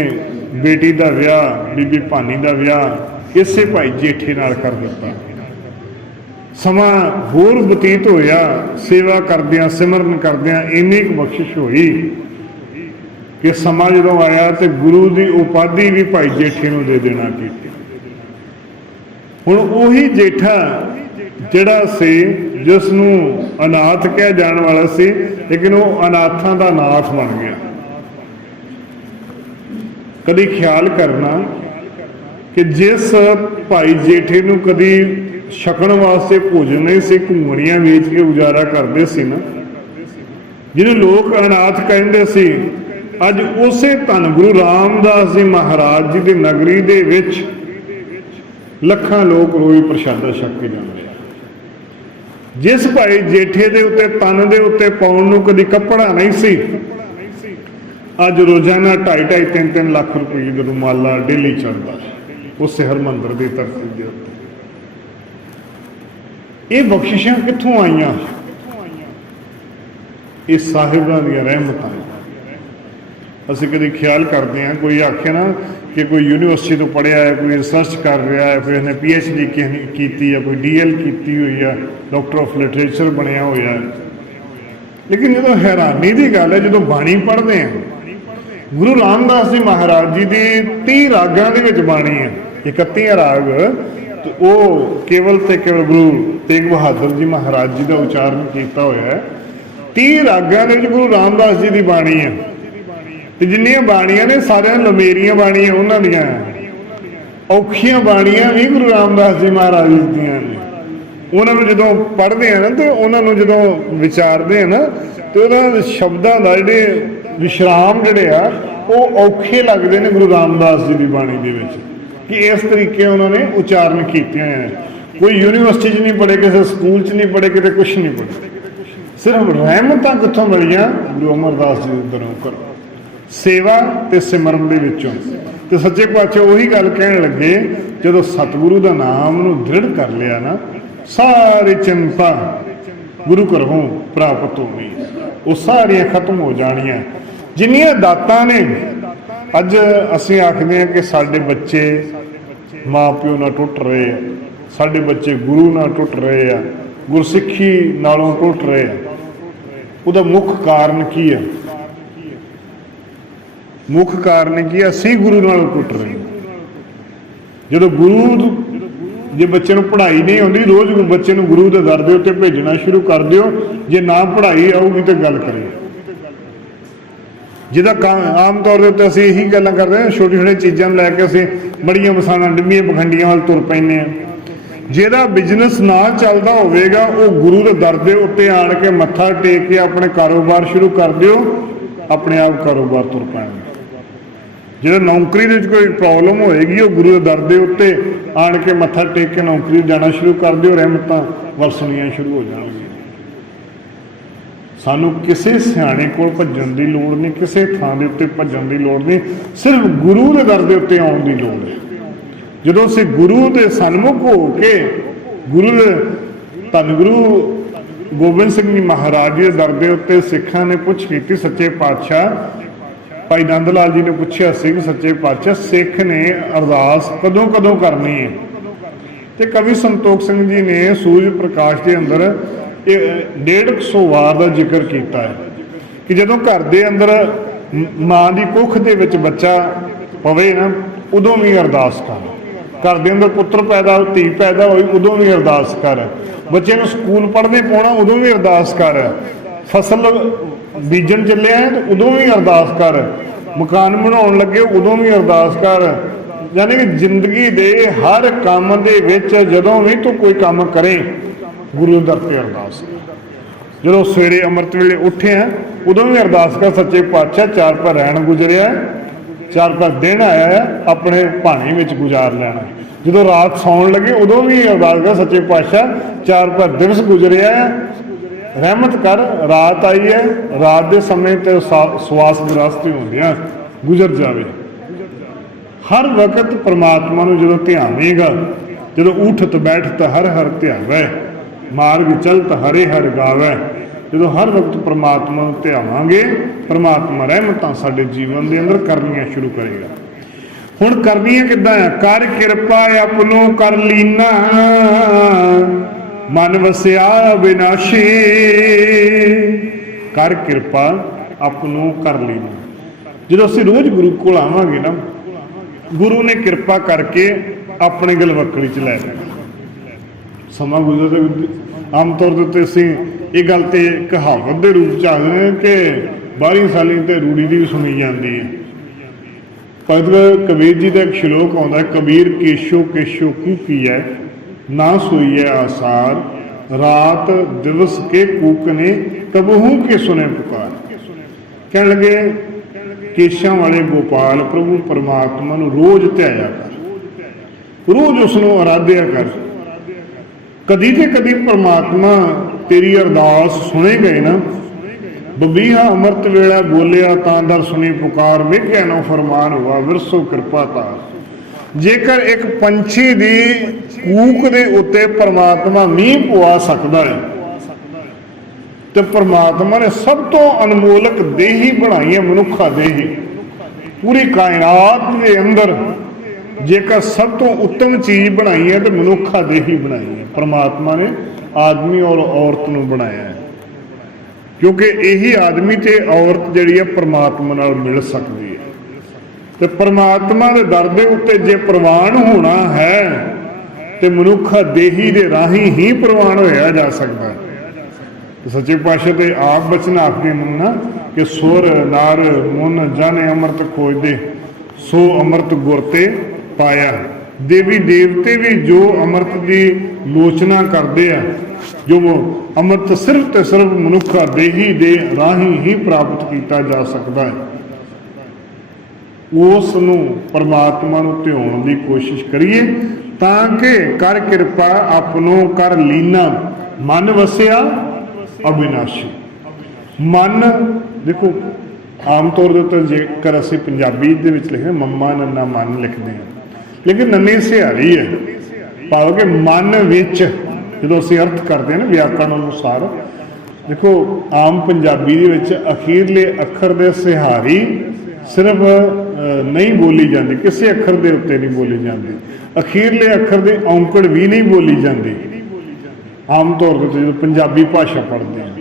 बेटी का विआह, बीबी भानी का विआह इसे भाई जेठे नाल कर दिता। समा होर बतीत होया, सेवा करदियां सिमरन करदियां इन्नी क बख्शिश हुई कि समा जदों आया तो गुरु की उपाधि भी भाई जेठे नूं दे देना की। हुण उही जेठा जिहड़ा सी जिसनूं अनाथ कहा जाने वाला सी, लेकिन वो अनाथां दा नाथ बन गया। कभी ख्याल करना कि जिस भाई जेठे नूं कभी छकण वास्ते भोजन नहीं सी, घूंगणियां वेच के गुजारा करते सी ना, जिन्हें लोग अनाथ कहते सी, अज उसे धन गुरु रामदास जी महाराज जी की नगरी दे विच लखां लोग रोज प्रशादा छक के जाते। जिस भाई जेठे दे उत्ते तन दे उत्ते पाउण नूं कदी कपड़ा नहीं सी, अज रोजाना 2.5-3 लाख रुपये का रुमाला डेली चढ़ता उस हरमंदर की धरती के उत्ते। ये बख्शिशां कित्थों आईयां? ये साहिबां दी रहमतां। ਅਸੀਂ ਕਦੇ ਖਿਆਲ ਕਰਦੇ ਹਾਂ, ਕੋਈ ਆਖੇ ਨਾ ਕਿ ਕੋਈ ਯੂਨੀਵਰਸਿਟੀ ਤੋਂ ਪੜ੍ਹਿਆ ਹੈ, ਕੋਈ ਰਿਸਰਚ ਕਰ ਰਿਹਾ ਹੈ, ਕੋਈ ਇਹਨੇ PhD ਕੀਤੀ ਹੈ, ਕੋਈ DL ਕੀਤੀ ਹੋਈ ਹੈ, ਡਾਕਟਰ ਆਫ ਲਿਟਰੇਚਰ ਬਣਿਆ ਹੋਇਆ ਹੈ। ਲੇਕਿਨ ਜਦੋਂ ਹੈਰਾਨੀ ਦੀ ਗੱਲ ਹੈ, ਜਦੋਂ ਬਾਣੀ ਪੜ੍ਹਦੇ ਹਾਂ, ਗੁਰੂ ਰਾਮਦਾਸ ਜੀ ਮਹਾਰਾਜ ਜੀ ਦੀ 30 ਰਾਗਾਂ ਦੇ ਵਿੱਚ ਬਾਣੀ ਹੈ, 31 ਰਾਗ, ਤੇ ਉਹ ਕੇਵਲ ਤੇ ਕੇਵਲ ਗੁਰੂ ਤੇਗ ਬਹਾਦਰ ਜੀ ਮਹਾਰਾਜ ਜੀ ਦਾ ਉਚਾਰਨ ਕੀਤਾ ਹੋਇਆ ਹੈ। 30 ਰਾਗਾਂ ਦੇ ਵਿੱਚ ਗੁਰੂ ਰਾਮਦਾਸ ਜੀ ਦੀ ਬਾਣੀ ਹੈ, ਤੇ ਜਿੰਨੀਆਂ ਬਾਣੀਆਂ ਨੇ ਸਾਰਿਆਂ ਲੰਮੇਰੀਆਂ ਬਾਣੀਆਂ ਉਹਨਾਂ ਦੀਆਂ, ਔਖੀਆਂ ਬਾਣੀਆਂ ਵੀ ਗੁਰੂ ਰਾਮਦਾਸ ਜੀ ਮਹਾਰਾਜ ਜੀ ਦੀਆਂ ਨੇ। ਉਹਨਾਂ ਨੂੰ ਜਦੋਂ ਪੜ੍ਹਦੇ ਆ ਨਾ, ਤੇ ਉਹਨਾਂ ਨੂੰ ਜਦੋਂ ਵਿਚਾਰਦੇ ਆ ਨਾ, ਤੇ ਉਹਨਾਂ ਸ਼ਬਦਾਂ ਦਾ ਜਿਹੜੇ ਵਿਸ਼ਰਾਮ ਜਿਹੜੇ ਆ ਉਹ ਔਖੇ ਲੱਗਦੇ ਨੇ ਗੁਰੂ ਰਾਮਦਾਸ ਜੀ ਦੀ ਬਾਣੀ ਦੇ ਵਿੱਚ, ਕਿ ਇਸ ਤਰੀਕੇ ਉਹਨਾਂ ਨੇ ਉਚਾਰਨ ਕੀਤੇ ਹੋਏ ਨੇ। ਕੋਈ ਯੂਨੀਵਰਸਿਟੀ 'ਚ ਨਹੀਂ ਪੜ੍ਹੇ, ਕਿਸੇ ਸਕੂਲ 'ਚ ਨਹੀਂ ਪੜ੍ਹੇ, ਕਿਤੇ ਕੁਛ ਨਹੀਂ ਪੜ੍ਹੇ, ਸਿਰਫ ਰਹਿਮਤਾਂ ਕਿੱਥੋਂ ਮਿਲੀਆਂ? ਗੁਰੂ ਅਮਰਦਾਸ ਜੀ ਦੇ ਦਰੋਂ ਕਰੋ, ਸੇਵਾ ਤੇ ਸਿਮਰਨ ਦੇ ਵਿੱਚੋਂ। ਤੇ ਸੱਚੇ ਪਾਤਸ਼ਾਹ ਉਹੀ ਗੱਲ ਕਹਿਣ ਲੱਗੇ, ਜਦੋਂ ਸਤਿਗੁਰੂ ਦਾ ਨਾਮ ਨੂੰ ਦ੍ਰਿੜ ਕਰ ਲਿਆ ਨਾ, ਸਾਰੀ ਚਿੰਤਾ ਗੁਰੂ ਘਰੋਂ ਪ੍ਰਾਪਤ ਹੋ ਗਈ, ਉਹ ਸਾਰੀਆਂ ਖਤਮ ਹੋ ਜਾਣੀਆਂ। ਜਿੰਨੀਆਂ ਦਾਤਾਂ ਨੇ, ਅੱਜ ਅਸੀਂ ਆਖਦੇ ਹਾਂ ਕਿ ਸਾਡੇ ਬੱਚੇ ਮਾਂ ਪਿਓ ਨਾਲ ਟੁੱਟ ਰਹੇ ਆ, ਸਾਡੇ ਬੱਚੇ ਗੁਰੂ ਨਾਲ ਟੁੱਟ ਰਹੇ ਆ, ਗੁਰਸਿੱਖੀ ਨਾਲੋਂ ਟੁੱਟ ਰਹੇ ਆ। ਉਹਦਾ ਮੁੱਖ ਕਾਰਨ ਕੀ ਹੈ? ਮੁੱਖ ਕਾਰਨ ਕੀ ਹੈ? ਅਸੀਂ ਗੁਰੂ ਨਾਲ ਟੁੱਟ ਰਹੇ ਹਾਂ। ਜਦੋਂ ਗੁਰੂ, ਜੇ ਬੱਚੇ ਨੂੰ ਪੜ੍ਹਾਈ ਨਹੀਂ ਆਉਂਦੀ, ਰੋਜ਼ ਬੱਚੇ ਨੂੰ ਗੁਰੂ ਦੇ ਦਰ ਦੇ ਉੱਤੇ ਭੇਜਣਾ ਸ਼ੁਰੂ ਕਰ ਦਿਓ। ਜੇ ਨਾ ਪੜ੍ਹਾਈ ਆਊਗੀ ਤਾਂ ਗੱਲ ਕਰੀਏ। ਜਿਹਦਾ ਆਮ ਤੌਰ ਦੇ ਉੱਤੇ ਅਸੀਂ ਇਹੀ ਗੱਲਾਂ ਕਰਦੇ ਹਾਂ, ਛੋਟੀ ਛੋਟੀ ਚੀਜ਼ਾਂ ਨੂੰ ਲੈ ਕੇ ਅਸੀਂ ਬੜੀਆਂ ਵਸਾਣਾ ਡਿੰਮੀਆਂ ਪਖੰਡੀਆਂ ਵੱਲ ਤੁਰ ਪੈਂਦੇ ਹਾਂ। ਜਿਹਦਾ ਬਿਜ਼ਨਸ ਨਾ ਚੱਲਦਾ ਹੋਵੇਗਾ, ਉਹ ਗੁਰੂ ਦੇ ਦਰ ਦੇ ਉੱਤੇ ਆਣ ਕੇ ਮੱਥਾ ਟੇਕ ਕੇ ਆਪਣੇ ਕਾਰੋਬਾਰ ਸ਼ੁਰੂ ਕਰ ਦਿਓ, ਆਪਣੇ ਆਪ ਕਾਰੋਬਾਰ ਤੁਰ ਪੈਣਗੇ। ਜਿਹੜਾ ਨੌਕਰੀ ਦੇ ਵਿੱਚ ਕੋਈ ਪ੍ਰੋਬਲਮ ਹੋਏਗੀ, ਉਹ ਗੁਰੂ ਦੇ ਦਰ ਦੇ ਉੱਤੇ ਆਣ ਕੇ ਮੱਥਾ ਟੇਕ ਕੇ ਨੌਕਰੀ ਜਾਣਾ ਸ਼ੁਰੂ ਕਰ ਦਿਓ, ਰਹਿਮਤਾਂ ਵਰਸਣੀਆਂ ਸ਼ੁਰੂ ਹੋ ਜਾਣਗੀਆਂ। ਸਾਨੂੰ ਕਿਸੇ ਸਿਆਣੇ ਕੋਲ ਭੱਜਣ ਦੀ ਲੋੜ ਨਹੀਂ, ਕਿਸੇ ਥਾਂ ਦੇ ਉੱਤੇ ਭੱਜਣ ਦੀ ਲੋੜ ਨਹੀਂ, ਸਿਰਫ ਗੁਰੂ ਦੇ ਦਰ ਦੇ ਉੱਤੇ ਆਉਣ ਦੀ ਲੋੜ ਹੈ। ਜਦੋਂ ਅਸੀਂ ਗੁਰੂ ਦੇ ਸਨਮੁਖ ਹੋ ਕੇ, ਗੁਰੂ ਦੇ ਧੰਨ ਗੁਰੂ ਗੋਬਿੰਦ ਸਿੰਘ ਜੀ ਮਹਾਰਾਜ ਜੀ ਦੇ ਦਰ ਦੇ ਉੱਤੇ ਸਿੱਖਾਂ ਨੇ ਪੁੱਛ ਕੀਤੀ, ਸੱਚੇ ਪਾਤਸ਼ਾਹ ਭਾਈ ਨੰਦ ਲਾਲ ਜੀ ਨੇ ਪੁੱਛਿਆ ਸਿੰਘ ਸੱਚੇ ਪਾਤਸ਼ਾਹ, ਸਿੱਖ ਨੇ ਅਰਦਾਸ ਕਦੋਂ ਕਦੋਂ ਕਰਨੀ ਹੈ? ਤੇ ਕਵੀ ਸੰਤੋਖ ਸਿੰਘ ਜੀ ਨੇ ਸੂਰਜ ਪ੍ਰਕਾਸ਼ ਦੇ ਅੰਦਰ 150 ਵਾਰ ਦਾ ਜ਼ਿਕਰ ਕੀਤਾ ਹੈ ਕਿ ਜਦੋਂ ਘਰ ਦੇ ਅੰਦਰ ਮਾਂ ਦੀ ਕੁੱਖ ਦੇ ਵਿੱਚ ਬੱਚਾ ਪਵੇ ਨਾ, ਉਦੋਂ ਵੀ ਅਰਦਾਸ ਕਰ। ਘਰ ਦੇ ਅੰਦਰ ਪੁੱਤਰ ਪੈਦਾ, ਧੀ ਪੈਦਾ ਹੋਈ, ਉਦੋਂ ਵੀ ਅਰਦਾਸ ਕਰ। ਬੱਚੇ ਨੂੰ ਸਕੂਲ ਪੜ੍ਹਦੇ ਪਾਉਣਾ, ਉਦੋਂ ਵੀ ਅਰਦਾਸ ਕਰ। ਫਸਲ ਬੀਜਣ ਚੱਲਿਆ ਹੈ, ਤੇ ਉਦੋਂ ਵੀ ਅਰਦਾਸ ਕਰ। ਮਕਾਨ ਬਣਾਉਣ ਲੱਗੇ, ਉਦੋਂ ਵੀ ਅਰਦਾਸ ਕਰ। ਯਾਨੀ ਕਿ ਜ਼ਿੰਦਗੀ ਦੇ ਹਰ ਕੰਮ ਦੇ ਵਿੱਚ ਜਦੋਂ ਵੀ ਤੂੰ ਕੋਈ ਕੰਮ ਕਰੇ, ਗੁਰੂ ਦਰ ਤੇ ਅਰਦਾਸ। ਜਦੋਂ ਸਵੇਰੇ ਅੰਮ੍ਰਿਤ ਵੇਲੇ ਉੱਠਿਆ, ਉਦੋਂ ਵੀ ਅਰਦਾਸ ਕਰ, ਸੱਚੇ ਪਾਤਸ਼ਾਹ 4 ਪਰ ਰਹਿਣ ਗੁਜ਼ਰਿਆ, 4 ਪਰ ਦਿਨ ਆਇਆ ਹੈ, ਆਪਣੇ ਭਾਣੇ ਵਿੱਚ ਗੁਜ਼ਾਰ ਲੈਣਾ। ਜਦੋਂ ਰਾਤ ਸੌਣ ਲੱਗੇ, ਉਦੋਂ ਵੀ ਅਰਦਾਸ ਕਰ, ਸੱਚੇ ਪਾਤਸ਼ਾਹ 4 ਪਰ ਦਿਵਸ ਗੁਜ਼ਰਿਆ ਹੈ, ਰਹਿਮਤ ਕਰ, ਰਾਤ ਆਈ ਹੈ, ਰਾਤ ਦੇ ਸਮੇਂ ਤੇ ਸਵਾਸ ਵਿਰਾਸਤੀ ਹੁੰਦਿਆਂ ਗੁਜ਼ਰ ਜਾਵੇ। ਹਰ ਵਕਤ ਪਰਮਾਤਮਾ ਨੂੰ ਜਦੋਂ ਧਿਆਵੇਗਾ, ਜਦੋਂ ਉਠਤ ਬੈਠਤ ਹਰ ਹਰ ਧਿਆਵੈ, ਮਾਰਗ ਚਲਤ ਹਰੇ ਹਰ ਗਾਵੈ, ਜਦੋਂ ਹਰ ਵਕਤ ਪਰਮਾਤਮਾ ਨੂੰ ਧਿਆਵਾਂਗੇ, ਪਰਮਾਤਮਾ ਰਹਿਮਤਾਂ ਸਾਡੇ ਜੀਵਨ ਦੇ ਅੰਦਰ ਕਰਨੀਆਂ ਸ਼ੁਰੂ ਕਰੇਗਾ। ਹੁਣ ਕਰਨੀਆਂ ਕਿੱਦਾਂ ਆ? ਕਰ ਕਿਰਪਾ ਆਪਣੋ ਕਰ ਲੀਨਾ, ਮਨ ਵਸਿਆ ਵਿਨਾਸ਼ੀ। ਕਰ ਕਿਰਪਾ ਆਪਣੋ ਕਰ ਲੀਨਾ। ਜਦੋਂ ਅਸੀਂ ਰੋਜ਼ ਗੁਰੂ ਕੋਲ ਆਵਾਂਗੇ ਨਾ, ਗੁਰੂ ਨੇ ਕਿਰਪਾ ਕਰਕੇ ਆਪਣੇ ਗਲਵੱਕੜੀ 'ਚ ਲੈ ਲੈਣਾ। ਸਮਾਂ ਗੁਜ਼ਰਦੇ ਆਮ ਤੌਰ ਦੇ ਉੱਤੇ ਅਸੀਂ ਇਹ ਗੱਲ ਤੇ ਕਹਾਵਤ ਦੇ ਰੂਪ 'ਚ ਆਖਦੇ ਹਾਂ ਕਿ 12 ਸਾਲੀ ਤੇ ਰੂੜੀ ਦੀ ਵੀ ਸੁਣੀ ਜਾਂਦੀ ਹੈ। ਭਗਤ ਕਬੀਰ ਜੀ ਦਾ ਇੱਕ ਸ਼ਲੋਕ ਆਉਂਦਾ, ਕਬੀਰ ਕੇਸ਼ੋ ਕੇਸ਼ੋ ਕੂਕੀਐ, ਨਾ ਸੋਈਐ ਆਸਾਰ, ਰਾਤ ਦਿਵਸ ਕੇ ਕੂਕ ਨੇ, ਕਬਹੂ ਕੇ ਸੁਨੇ ਪੁਕਾਰ। ਕਹਿਣ ਲੱਗੇ, ਕੇਸ਼ਾਂ ਵਾਲੇ ਗੋਪਾਲ ਪ੍ਰਭੂ ਪਰਮਾਤਮਾ ਨੂੰ ਰੋਜ਼ ਧਿਆਇਆ ਕਰ, ਰੋਜ਼ ਉਸ ਨੂੰ ਆਰਾਧਿਆ ਕਰ। ਕਦੀ ਤੇ ਕਦੀ ਪਰਮਾਤਮਾ ਤੇਰੀ ਅਰਦਾਸ ਸੁਣੇ ਗਏ ਨਾ। ਬਬੀਹਾ ਅੰਮ੍ਰਿਤ ਵੇਲਾ ਬੋਲਿਆ ਤਾਂ ਦਰ ਸੁਣੀ ਪੁਕਾਰ, ਵੇਖਿਆ ਨਾ ਫਰਮਾਨ ਹੋਆ ਵਿਰਸੋ ਕਿਰਪਾ ਤਾਰ। ਜੇਕਰ ਇੱਕ ਪੰਛੀ ਦੀ ਕੂਕ ਦੇ ਉੱਤੇ ਪਰਮਾਤਮਾ ਮੀਂਹ ਪਵਾ ਸਕਦਾ ਹੈ, ਤੇ ਪਰਮਾਤਮਾ ਨੇ ਸਭ ਤੋਂ ਅਨਮੋਲਕ ਦੇਹੀ ਬਣਾਈ ਹੈ, ਮਨੁੱਖਾ ਦੇਹੀ। पूरी कायनात के अंदर जेकर सब तो उत्तम चीज़ बनाई है तो मनुखा दे ही बनाई है। परमात्मा ने आदमी और औरत को बनाया है, क्योंकि यही आदमी ते औरत जिहड़ी है परमात्मा नाल मिल सकती है। तो परमात्मा के दर दे उत्ते जे प्रवान होना है तो मनुखा देही दे राही ही प्रवान होया जा सकता है। तो सच्चे पातशाह ते आप बचन आखदे ना कि सुर नार मुन जन अमृत खोजदे सो अमृत गुरते पाया। देवी देवते भी जो अमृत की लोचना करते हैं, जो अमृत सिर्फ तो सिर्फ मनुखा देही दे राही ही प्राप्त किया जा सकता है। उस परमात्मा नूं ध्यान की कोशिश करिए ताकि कर कृपा अपनों कर लीना मन वसिया अविनाशी। मन देखो आम तौर के उत्ते जेकर असीं पंजाबी दे विच लिखदे मम्मा नन्ना मन लिखते हैं, लेकिन नन्नी सिहारी है भाव कि मन विच जो असीं अर्थ करते हैं ना व्याकरण अनुसार। देखो आम पंजाबी दे विच अखीरले अखर दे सिहारी सिर्फ नहीं बोली जाती, किसी अखर के उत्ते नहीं बोली जाती, अखीरले अखर के औंकड़ भी नहीं बोली जाती आम तौर पर जो पंजाबी भाषा पढ़ते हैं।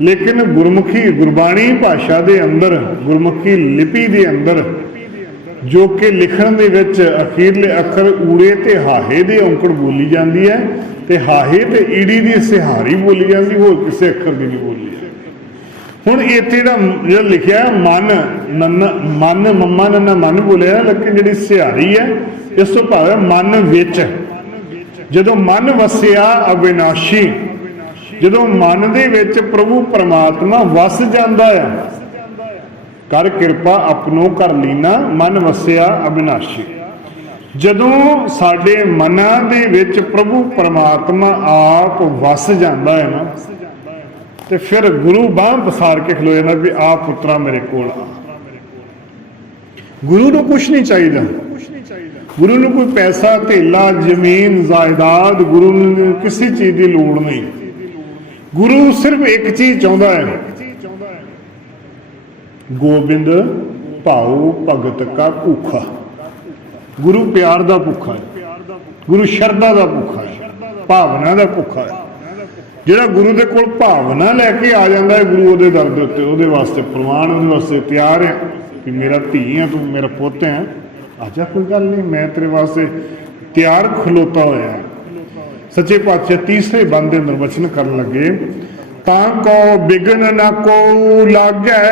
लेकिन गुरमुखी गुरबाणी भाषा के अंदर गुरमुखी लिपि के अंदर जो कि लिखण दे विच अखीरले अखर ऊड़े ते हाहे दे औंकड़ बोली जाती है, तो हाहे ते ईड़ी की सिहारी बोली जाती, होर किसी अखर की नहीं बोली जाती। हुण इत्थे जो लिखिया मन नन्ना मन मम्मा नन्ना मन बोलिया, लेकिन जी सिहारी है इस तो भाव मन विच जदों मन वसिया अविनाशी, जदों मन दे विच प्रभु परमात्मा वस जाता है। कर कृपा अपनों कर लीना मन वसिया अविनाशी। जदों साडे मना दे विच प्रभु परमात्मा आप वस जाता है ना, तो फिर गुरु बांह पसार के खलो जाता भी आ पुत्रा मेरे कोल आ। गुरु को कुछ नहीं चाहिए, गुरु को कोई पैसा धेला जमीन जायदाद गुरु ने किसी चीज की लोड़ नहीं। गुरु सिर्फ एक चीज चाहता है, गोबिंद भाऊ भगत का भूखा। गुरु प्यार का भूखा है, गुरु शरदा का भूखा है, भावना का भूखा है। जिहड़ा गुरु के कोल भावना लैके आ जाता है गुरु उहदे दर दे उत्ते उहदे वास्ते प्रवान उहदे वास्ते तैयार है कि मेरा धी है तू मेरा पुत है, आजा कोई गल नहीं मैं तेरे वास्ते तैयार खलोता होया। सच्चे पातशाह तीसरे बंद के अंदर वचन कर लगे ताको बिघन न को लागै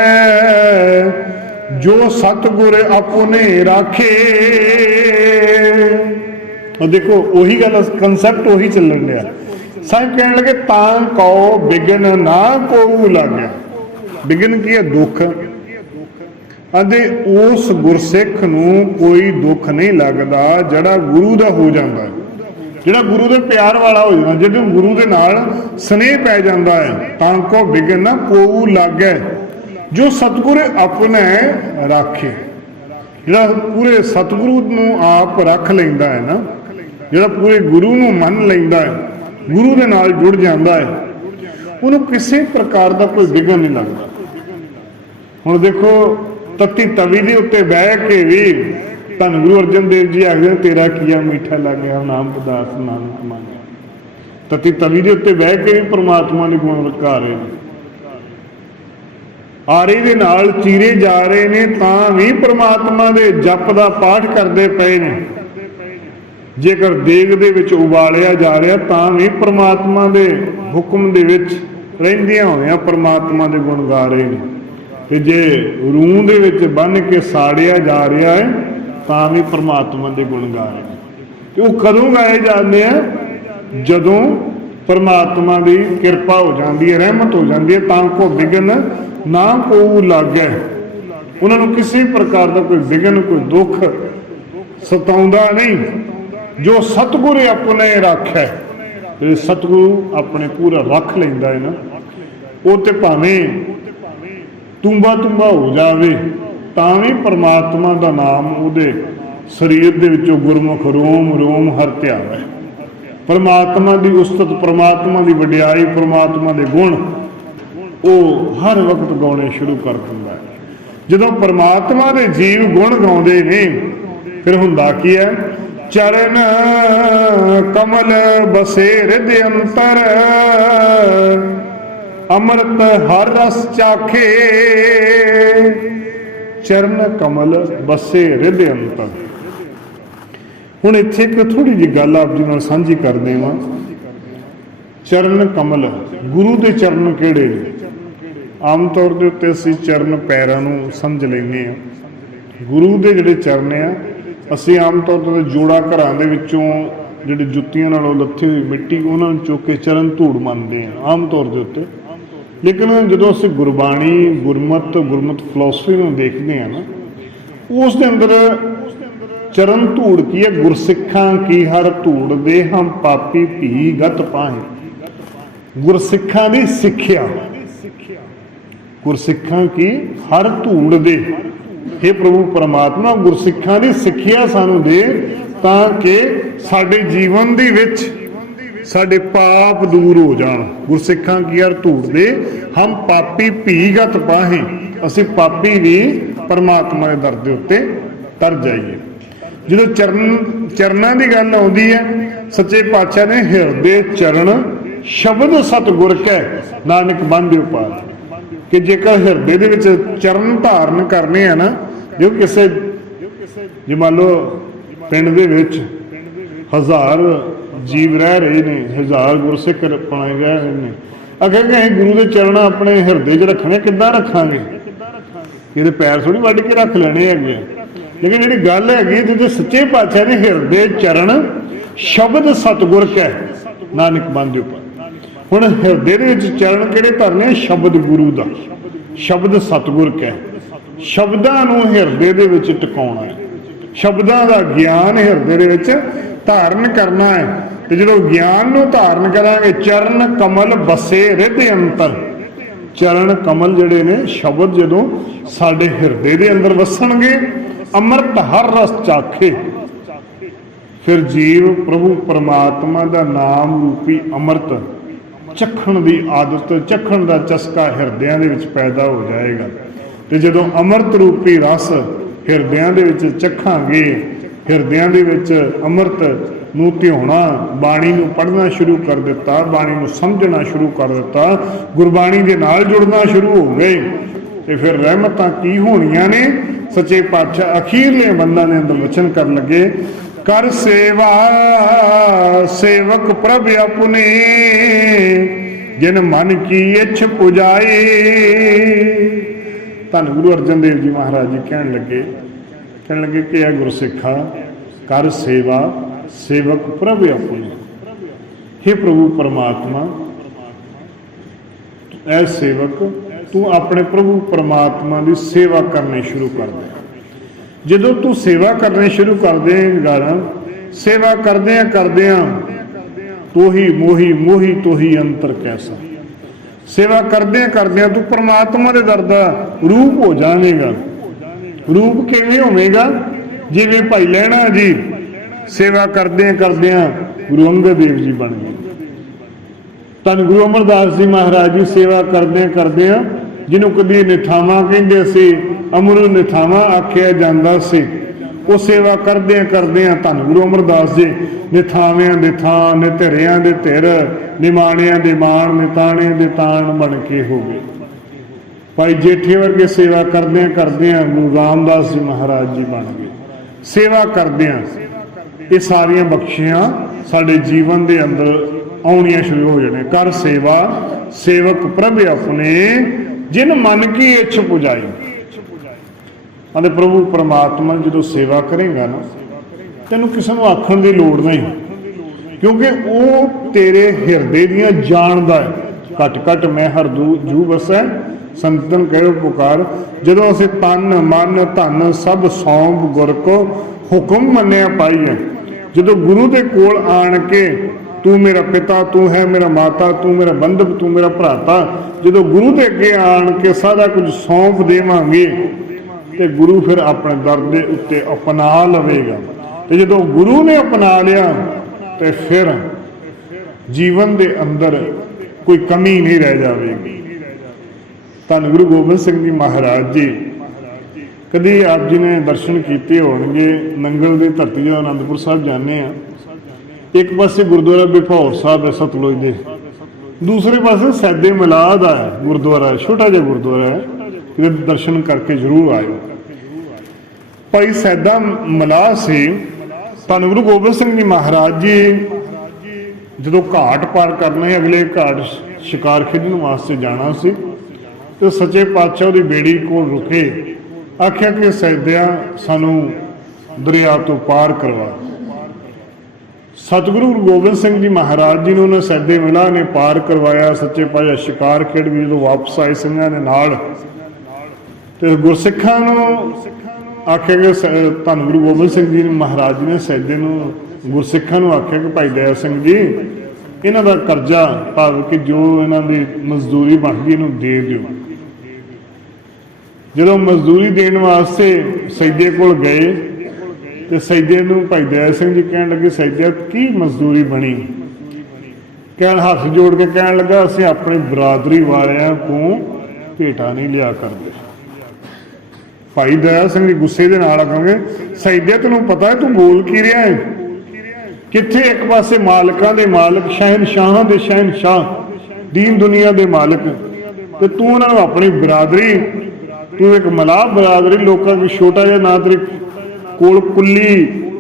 जो सतगुर अपने राखे। और देखो वही गल कंसैप्ट वही चलन रहा। साईं कहने लगे ताको बिघन ना को लागै। बिघन की है दुख, अदे उस गुरसिख नूं कोई दुख नहीं लगता जड़ा गुरु दा हो जाता है, जड़ा गुरु दे प्यार वाला हो जाता, जो गुरु दे नाल स्नेह पै जाता है। ताको बिघन ना को लागै जो सतगुर अपने राखे। जड़ा पूरे सतगुरु नूं आप रख लैंदा है ना, जड़ा पूरे गुरु नूं मन लैंदा है, गुरु दे नाल जुड़ जाता है, उन्होंने किसी प्रकार का कोई विघन नहीं लगता। हुण देखो तत्ती तवी के उत्ते बह के भी धन गुरु अर्जन देव जी आखदे तेरा किया मीठा लग्या नाम पदार्थ नानक मांगया। तत्ती तवी के उत्ते बह के भी परमात्मा ने गुण गा रहे हैं, आरे दे नाल चीरे जा रहे ने तां भी परमात्मा दे जप दा पाठ करते पे ने। जेकर देग दे विच उबालिया जा रहा तां भी परमात्मा दे हुक्म दे विच रहिंदियां होइयां परमात्मा दे गुण गा रहे हैं। ते जे रूह दे विच बन के साड़िया जा रहा है तां भी परमात्मा दे गुण गा रहे हैं। ते वो कदों गाए जाते हैं जदों परमात्मा की कृपा हो जाती है, रहमत हो जाती है। तां को विघन ना को लागै, उन्होंने किसी प्रकार का कोई विघन कोई दुख सताउंदा नहीं। जो सतगुर अपने रखै, तो सतगुरु अपने पूरा रख लेंदा है ना, वो तो भावें तुम्बा तुम्बा हो जाए तां भी परमात्मा का नाम उहदे शरीर दे विचों गुरमुख रोम रोम हर ध्यावै। परमात्मा की उस्तत, परमात्मा की वडियाई, परमात्मा के गुण वो हर वक्त गाने शुरू कर दिंदा है। ਜਦੋਂ ਪਰਮਾਤਮਾ ਦੇ ਜੀਵ ਗੁਣ ਗਾਉਂਦੇ ਨੇ ਫਿਰ ਹੁੰਦਾ ਕੀ ਹੈ? ਚਰਨ ਕਮਲ ਬਸੇ ਰਿਦ ਅੰਤਰ, ਅੰਮ੍ਰਿਤ ਹਰ ਰਸ ਚਾਖੇ। ਚਰਨ ਕਮਲ ਬਸੇ ਰਿਦ ਅੰਤਰ। ਹੁਣ ਇੱਥੇ ਇੱਕ ਥੋੜੀ ਜਿਹੀ ਗੱਲ ਆਪ ਜੀ ਨਾਲ ਸਾਂਝੀ ਕਰਦੇ ਹਾਂ। ਚਰਨ ਕਮਲ, ਗੁਰੂ ਦੇ ਚਰਨ ਕਿਹੜੇ ਨੇ? ਆਮ ਤੌਰ ਦੇ ਉੱਤੇ ਅਸੀਂ ਚਰਨ ਪੈਰਾਂ ਨੂੰ ਸਮਝ ਲੈਂਦੇ ਹਾਂ। ਗੁਰੂ ਦੇ ਜਿਹੜੇ ਚਰਨ ਆ, ਅਸੀਂ ਆਮ ਤੌਰ 'ਤੇ ਜੋੜਾ ਘਰਾਂ ਦੇ ਵਿੱਚੋਂ ਜਿਹੜੇ ਜੁੱਤੀਆਂ ਨਾਲੋਂ ਲੱਥੀ ਹੋਈ ਮਿੱਟੀ ਉਹਨਾਂ ਨੂੰ ਚੁੱਕ ਕੇ ਚਰਨ ਧੂੜ ਮੰਨਦੇ ਹਾਂ ਆਮ ਤੌਰ ਦੇ ਉੱਤੇ। ਲੇਕਿਨ ਜਦੋਂ ਅਸੀਂ ਗੁਰਬਾਣੀ, ਗੁਰਮਤ ਫਿਲਾਸਫੀ ਨੂੰ ਦੇਖਦੇ ਹਾਂ ਨਾ, ਉਸ ਦੇ ਅੰਦਰ ਚਰਨ ਧੂੜ ਕੀ ਹੈ? ਗੁਰਸਿੱਖਾਂ ਕੀ ਹਰ ਧੂੜ ਦੇ ਹਮ ਪਾਪੀ ਭੀ ਗਤ ਪਾਹੇ। ਗੁਰਸਿੱਖਾਂ ਦੀ ਸਿੱਖਿਆ, ਗੁਰਸਿੱਖਾਂ ਕੀ ਹਰ ਧੂੜ ਦੇ। हे ਪ੍ਰਭੂ ਪਰਮਾਤਮਾ, ਗੁਰਸਿੱਖਾਂ ਦੀ ਸਿੱਖਿਆ ਸਾਨੂੰ ਦੇ ਤਾਂ ਕਿ ਸਾਡੇ ਜੀਵਨ ਦੇ ਵਿੱਚ ਸਾਡੇ ਪਾਪ ਦੂਰ ਹੋ ਜਾਣ। ਗੁਰਸਿੱਖਾਂ ਕੀ ਹਰ ਧੂੜ ਦੇ ਹਮ ਪਾਪੀ ਭੀ ਗਤ ਪਾਹੇ। ਅਸੀਂ ਪਾਪੀ ਵੀ ਪਰਮਾਤਮਾ ਦੇ ਦਰ ਦੇ ਉੱਤੇ ਤਰ ਜਾਈਏ। ਜਦੋਂ ਚਰਨਾਂ ਦੀ ਗੱਲ ਆਉਂਦੀ ਹੈ, ਸੱਚੇ ਪਾਤਸ਼ਾਹ ਨੇ ਹਿਰਦੇ ਚਰਨ ਸ਼ਬਦ ਸਤਿਗੁਰ ਕੈ ਨਾਨਕ ਬੰਧਿਓ ਪਾਰ। ਕਿ ਜੇਕਰ ਹਿਰਦੇ ਦੇ ਵਿੱਚ ਚਰਨ ਧਾਰਨ ਕਰਨੇ ਆ ਨਾ, ਜੋ ਕਿਸੇ ਜੇ ਮੰਨ ਲਓ ਪਿੰਡ ਦੇ ਵਿੱਚ 1000 ਜੀਵ ਰਹਿ ਰਹੇ ਨੇ, 1000 ਗੁਰਸਿੱਖ ਪਾਏ ਗਏ ਨੇ, ਅਗਰ ਅਸੀਂ ਗੁਰੂ ਦੇ ਚਰਨ ਆਪਣੇ ਹਿਰਦੇ 'ਚ ਰੱਖਣੇ, ਕਿੱਦਾਂ ਰੱਖਾਂਗੇ? ਇਹਦੇ ਪੈਰ ਥੋੜੀ ਵੱਢ ਕੇ ਰੱਖ ਲੈਣੇ ਹੈਗੇ। ਲੇਕਿਨ ਜਿਹੜੀ ਗੱਲ ਹੈਗੀ, ਜਿਹਦੇ ਸੱਚੇ ਪਾਤਸ਼ਾਹ ਨੇ ਹਿਰਦੇ ਚਰਨ ਸ਼ਬਦ ਸਤਿਗੁਰ ਕੈ ਨਾਨਕ ਬੰਧਿਓ ਪਾਰ। ਹੁਣ ਹਿਰਦੇ ਦੇ ਵਿੱਚ ਚਰਨ ਕਿਹੜੇ ਧਰਨੇ? ਸ਼ਬਦ ਗੁਰੂ ਦਾ, ਸ਼ਬਦ ਸਤਿਗੁਰ ਕੈ। ਸ਼ਬਦਾਂ ਨੂੰ ਹਿਰਦੇ ਦੇ ਵਿੱਚ ਟਿਕਾਉਣਾ ਹੈ, ਸ਼ਬਦਾਂ ਦਾ ਗਿਆਨ ਹਿਰਦੇ ਦੇ ਵਿੱਚ ਧਾਰਨ ਕਰਨਾ ਹੈ। ਤੇ ਜਦੋਂ ਗਿਆਨ ਨੂੰ ਧਾਰਨ ਕਰਾਂਗੇ, ਚਰਨ ਕਮਲ ਬਸੇ ਰਿਦ ਅੰਤਰ। ਚਰਨ ਕਮਲ ਜਿਹੜੇ ਨੇ, ਸ਼ਬਦ ਜਦੋਂ ਸਾਡੇ ਹਿਰਦੇ ਦੇ ਅੰਦਰ ਵਸਣਗੇ, ਅੰਮ੍ਰਿਤ ਹਰ ਰਸ ਚਾਖੇ, ਫਿਰ ਜੀਵ ਪ੍ਰਭੂ ਪਰਮਾਤਮਾ ਦਾ ਨਾਮ ਰੂਪੀ ਅੰਮ੍ਰਿਤ ਚੱਖਣ ਦੀ ਆਦਤ, ਚੱਖਣ ਦਾ ਚਸਕਾ ਹਿਰਦਿਆਂ ਦੇ ਵਿੱਚ ਪੈਦਾ ਹੋ ਜਾਏਗਾ। ਤੇ ਜਦੋਂ ਅੰਮ੍ਰਿਤ ਰੂਪੀ ਰਸ ਹਿਰਦਿਆਂ ਦੇ ਵਿੱਚ ਚੱਖਾਂਗੇ, ਹਿਰਦਿਆਂ ਦੇ ਵਿੱਚ ਅੰਮ੍ਰਿਤ ਨੂੰ ਧਿਆਉਣਾ, ਬਾਣੀ ਨੂੰ ਪੜ੍ਹਨਾ ਸ਼ੁਰੂ ਕਰ ਦਿੱਤਾ, ਬਾਣੀ ਨੂੰ ਸਮਝਣਾ ਸ਼ੁਰੂ ਕਰ ਦਿੱਤਾ, ਗੁਰਬਾਣੀ ਦੇ ਨਾਲ ਜੁੜਨਾ ਸ਼ੁਰੂ ਹੋ ਗਏ, ਤੇ ਫਿਰ ਰਹਿਮਤਾਂ ਕੀ ਹੋਣੀਆਂ ਨੇ? ਸੱਚੇ ਪਾਤਸ਼ਾਹ ਅਖੀਰਲੇ ਬੰਦਾਂ ਦੇ ਅੰਦਰ ਵਚਨ ਕਰਨ ਲੱਗੇ, ਕਰ ਸੇਵਾ ਸੇਵਕ ਪ੍ਰਭ ਆਪਣੇ, ਜਿਨ ਮਨ ਕੀ ਇੱਛ ਪੁਜਾਏ। ਧੰਨ ਗੁਰੂ ਅਰਜਨ ਦੇਵ ਜੀ ਮਹਾਰਾਜ ਜੀ ਕਹਿਣ ਲੱਗੇ ਕਿ ਇਹ ਗੁਰਸਿੱਖਾ, ਕਰ ਸੇਵਾ ਸੇਵਕ ਪ੍ਰਭ ਆਪਣੇ। हे ਪ੍ਰਭੂ ਪਰਮਾਤਮਾ, ਐ ਸੇਵਕ ਤੂੰ ਆਪਣੇ ਪ੍ਰਭੂ ਪਰਮਾਤਮਾ ਦੀ ਸੇਵਾ ਕਰਨੀ ਸ਼ੁਰੂ ਕਰ ਦੇ। ਜਦੋਂ ਤੂੰ ਸੇਵਾ ਕਰਨੀ ਸ਼ੁਰੂ ਕਰ ਦੇਗਾ, ਸੇਵਾ ਕਰਦਿਆਂ ਤੋਹੀ ਮੋਹੀ ਤੋਹੀ ਅੰਤਰ ਕੈਸਾ। ਸੇਵਾ ਕਰਦਿਆਂ ਤੂੰ ਪਰਮਾਤਮਾ ਦੇ ਦਰ ਦਾ ਰੂਪ ਹੋ ਜਾਵੇਗਾ। ਰੂਪ ਕਿਵੇਂ ਹੋਵੇਗਾ? ਜਿਵੇਂ ਭਾਈ ਲਹਿਣਾ ਜੀ ਸੇਵਾ ਕਰਦਿਆਂ ਗੁਰੂ ਅੰਗਦ ਦੇਵ ਜੀ ਬਣ ਗਏ। ਧੰਨ ਗੁਰੂ ਅਮਰਦਾਸ ਜੀ ਮਹਾਰਾਜ ਜੀ ਸੇਵਾ ਕਰਦਿਆਂ ਜਿਹਨੂੰ ਕਦੀ ਨਿਥਾਵਾਂ ਕਹਿੰਦੇ ਸੀ, ਅਮਰ ਨਿਥਾਵਾਂ ਆਖਿਆ ਜਾਂਦਾ ਸੀ, ਉਹ ਸੇਵਾ ਕਰਦਿਆਂ ਧੰਨ ਗੁਰੂ ਅਮਰਦਾਸ ਜੀ ਨਿਥਾਵਿਆਂ ਦੇ ਥਾਂ, ਨਿਧਰਿਆਂ ਦੇ ਧਿਰ, ਨਿਮਾਣਿਆਂ ਦੇ ਮਾਣ, ਨਿਤਾਣੇ ਦੇ ਤਾਣ ਬਣ ਕੇ ਹੋ ਗਏ। ਭਾਈ ਜੇਠੇ ਵਰਗੇ ਸੇਵਾ ਕਰਦਿਆਂ ਗੁਰੂ ਰਾਮਦਾਸ ਜੀ ਮਹਾਰਾਜ ਜੀ ਬਣ ਗਏ। ਸੇਵਾ ਕਰਦਿਆਂ ਇਹ ਸਾਰੀਆਂ ਬਖਸ਼ੀਆਂ ਸਾਡੇ ਜੀਵਨ ਦੇ ਅੰਦਰ ਆਉਣੀਆਂ ਸ਼ੁਰੂ ਹੋ ਜਾਣੇ। ਕਰ ਸੇਵਾ ਸੇਵਕ ਪ੍ਰਭ ਆਪਣੇ, ਜਿਨ ਮਨ ਕੀ ਇੱਛ ਪੁਜਾਈ। ਅਤੇ ਪ੍ਰਭੂ ਪਰਮਾਤਮਾ ਜਦੋਂ ਸੇਵਾ ਕਰੇਗਾ ਨਾ, ਤੈਨੂੰ ਕਿਸੇ ਨੂੰ ਆਖਣ ਦੀ ਲੋੜ ਨਹੀਂ, ਕਿਉਂਕਿ ਉਹ ਤੇਰੇ ਹਿਰਦੇ ਦੀਆਂ ਜਾਣਦਾ ਹੈ। ਘਟ ਮੈਂ ਹਰ ਜੂ ਵਸੈ ਸੰਤਨ ਕਹਿਓ ਪੁਕਾਰ। ਜਦੋਂ ਅਸੀਂ ਤਨ ਮਨ ਧਨ ਸਭ ਸੌਂਪ ਗੁਰ ਕੋ ਹੁਕਮ ਮੰਨਿਆ ਪਾਈਏ, ਜਦੋਂ ਗੁਰੂ ਦੇ ਕੋਲ ਆਣ ਕੇ ਤੂੰ ਮੇਰਾ ਪਿਤਾ, ਤੂੰ ਹੈ ਮੇਰਾ ਮਾਤਾ, ਤੂੰ ਮੇਰਾ ਬੰਧਪ, ਤੂੰ ਮੇਰਾ ਭਰਾਤਾ, ਜਦੋਂ ਗੁਰੂ ਦੇ ਅੱਗੇ ਆਣ ਕੇ ਸਾਰਾ ਕੁਝ ਸੌਂਪ ਦੇਵਾਂਗੇ ਤੇ ਗੁਰੂ ਫਿਰ ਆਪਣੇ ਦਰ ਦੇ ਉੱਤੇ ਅਪਣਾ ਲਵੇਗਾ। ਤੇ ਜਦੋਂ ਗੁਰੂ ਨੇ ਅਪਣਾ ਲਿਆ ਤੇ ਫਿਰ ਜੀਵਨ ਦੇ ਅੰਦਰ ਕੋਈ ਕਮੀ ਨਹੀਂ ਰਹਿ ਜਾਵੇਗੀ। ਧੰਨ ਗੁਰੂ ਗੋਬਿੰਦ ਸਿੰਘ ਜੀ ਮਹਾਰਾਜ ਜੀ कभी आप जी ने दर्शन किए होंगे नंगल की धरती जो आनंदपुर साहब जाने हैं, एक पासे गुरुद्वारा बिफौर साहब है सतलुज के, दूसरे पासे सैदे मिलाद है गुरुद्वारा है, छोटा जिहा गुरुद्वारा है, ਇਹਦੇ दर्शन करके जरूर आयो। भाई सैदा मिलाद से धन गुरु गोबिंद सिंह जी महाराज जी जो घाट पार करने अगले घाट शिकार खेडन वास्ते जाना सी, तो सच्चे पातशाह की बेड़ी को रुके, आख्या कि सैदिया सानू दरिया तो पार करवा। सतगुरु गुरु गोबिंद सिंह जी महाराज जी ने उन्हें सैदे मिला ने पार करवाया। सच्चे पातशाह शिकार खेड के जो वापस आए सिंघां दे नाल, तो गुरसिखां नूं आख्या कि धन गुरु गोबिंद सिंह जी महाराज जी ने सैदे नूं गुरसिखां नूं आख्या कि भाई दया सिंह जी इन्हां दा करजा भाव कि जो इन्हां दी मजदूरी बन गई इन्हूं दे दिओ। जदों मजदूरी देण वास्ते सैदे कोल गए तो सैदे नूं भाई दया सिंह जी कहण लगे, सैदिया की मजदूरी बनी? कहण हथ जोड़ के कहण लगा, असीं अपनी बरादरी वालियां को भेटा नहीं लिया करदे। भाई दया सिंह जी गुस्से दे नाल कहेंगे, सैदिया तैनूं पता है तू बोल की रहा है? कित्थे एक पासे मालकां दे मालक, शहनशाहां दे शहनशाह, दीन दुनिया दे मालक, ते तू उन्हां नूं अपनी बरादरी, तू एक मलाह बरादरी, लोकां की छोटा जिहा ना तेरे कोल कुल्ली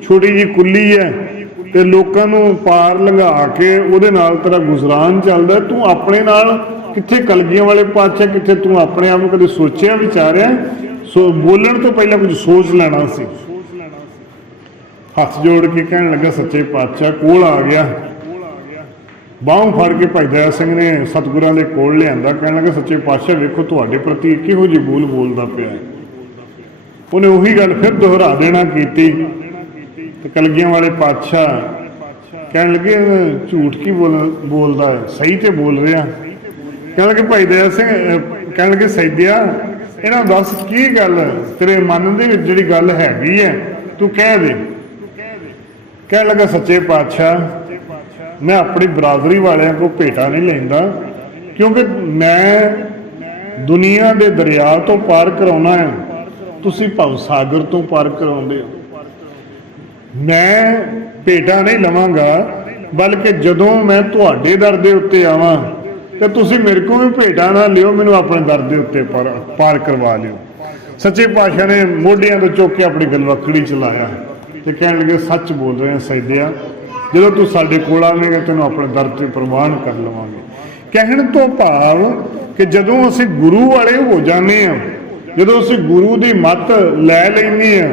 छोटी जी कुल्ली है, ते लोकां नूं पार लंघा के उहदे नाल तेरा गुजरान चलदा, तू अपने नाल कित्थे कलगियां वाले पातशाह, कित्थे तू अपने आप नूं कदे सोचिया विचारिया? सो बोलण तो पहला कुछ सोच लेना सी। हथ जोड़ के कहण लगा, सच्चे पातशाह कोल आ गया, बाहों फड़ के भाई दया सिंह ने सतगुरां दे कोल लिआंदा, कहण लगा, सच्चे पातशाह वेखो तुहाडे प्रति किहो जी बोल बोलदा पिया। उन्हें उही गल फिर दोहरा देना की, तो कलगियां वाले पातशाह कहण लगे झूठ की बोलदा है, सही तो बोल रहा। कहण लगे भाई दया सिंह, कहण लगे सैदिया इन्हां दस की गल तेरे मन दे विच जिहड़ी गल हैगी है तू कह दे। कहण लगा, सच्चे पातशाह मैं अपनी बरादरी वालियां को भेटा नहीं लैंदा, क्योंकि मैं दुनिया के दरिया तो पार कराउणा है, तुसीं भव सागर तो पार कराउंदे हो। मैं भेटा नहीं लवांगा, बल्कि जदों मैं तुहाडे दर दे उत्ते आवां तो तुसीं मेरे को भी भेटा ना लियो, मैनूं अपने दर दे उत्ते पार करवा लियो। सच्चे पातशाह ने मोढियां तो चुक के अपनी गलवकड़ी चलाया ते कहण लगे, सच बोल रहे हैं सैदिया, जदों तू साडे कोल आवेंगा तैनूं अपने दर ते प्रवान कर लवांगे। कहण तो भाव कि जदों असीं गुरु वाले हो जाने आ, जदों असीं गुरु की मत लै लैने आ,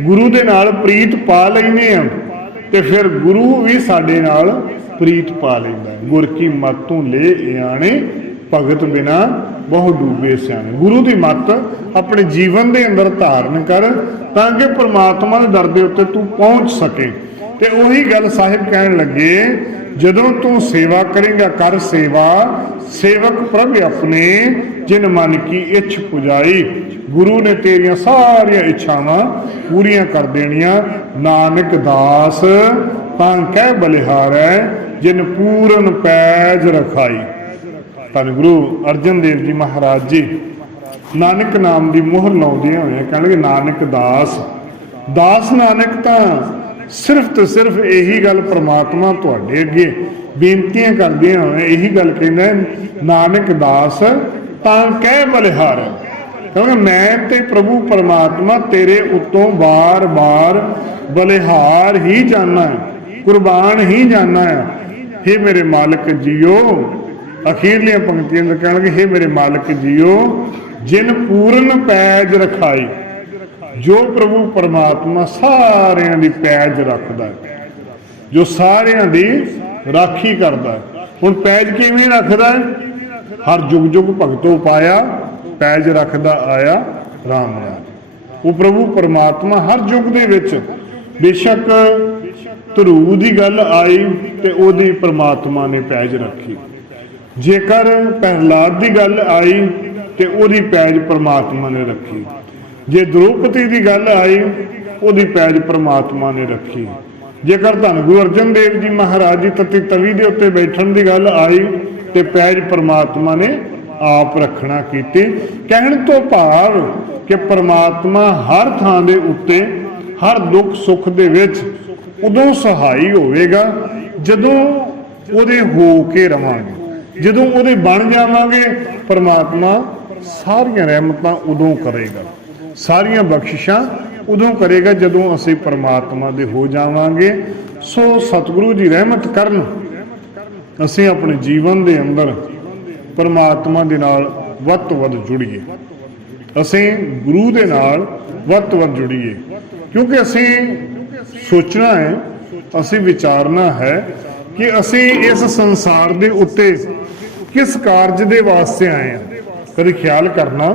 गुरु दे नाल प्रीत पा लैने आ, ते फिर गुरु भी साडे नाल प्रीत पा लैंदा है। गुर की मत तू ले आने भगत बिना बहु डूबे सियाने। गुरु की मत अपने जीवन के अंदर धारण कर ताकि परमात्मा के दर दे उत्ते तू पहुँच सके। ते उही गल साहिब कहण लगे, जदों तू सेवा करेगा कर सेवा, सेवक प्रभ अपने जिन मन की इच्छ पुजाई। गुरु ने तेरिया सारिया इच्छावां पूरियां कर देनियां, नानक दास तां कह बलिहारै जिन पूरन पैज रखाई। धन गुरु अर्जन देव जी महाराज जी नानक नाम की मोहर लाउंदे होए कहणगे, नानक दास, दास नानक तां सिर्फ तो सिर्फ यही गल परमात्मा तुहाडे अगे बेनतियां करदे होए यही गल कहंदा, नानक दास तां कह बलिहारै। क्योंकि मैं ते प्रभु परमात्मा तेरे उत्तों बार बार बलिहार ही जाना है, कुर्बान ही जाना है। हे मेरे मालिक जियो, अखीरलियां पंक्तियां में कहणगे, हे मेरे मालिक जियो जिन पूर्ण पैज रखाई। जो प्रभु परमात्मा सारियां दी पैज रखदा है, जो सारियां दी राखी करदा है। हुण पैज किवें रखदा है? हर जुग जुग भगतों पाया पैज रखदा आया राम नाम। वो प्रभु परमात्मा हर जुग दे विच बेशक धरू की गल आई तो ओदी परमात्मा ने पैज रखी, जेकर प्रहलाद की गल आई तो ओदी पैज परमात्मा ने रखी, जे द्रौपदी की गल आई ओदी पैज परमात्मा ने रखी, जेकर धन गुरु अर्जन देव जी महाराज जी तत्ती तवी के उत्ते बैठण की गल आई तो पैज परमात्मा ने आप रखना कीती। कहण तो भाव कि परमात्मा हर थां दे उत्ते हर दुख सुख दे विच उदों सहाई होवेगा जदों उहदे हो के रहांगे, जदों उहदे बन जावांगे। परमात्मा सारियां रहमतां उदों करेगा, सारियां बख्शिशां उदों करेगा जदों असीं परमात्मा दे हो जावांगे। सो सतगुरु जी रहमत करन, असीं अपने जीवन दे अंदर परमात्मा दे नाल वध तो वध जुड़ीए, असीं गुरु दे नाल वध तो वध जुड़ीए। क्योंकि असीं सोचना है, असीं विचारना है कि असीं इस संसार दे उत्ते किस कारज दे वास्ते आए हैं। कभी ख्याल करना,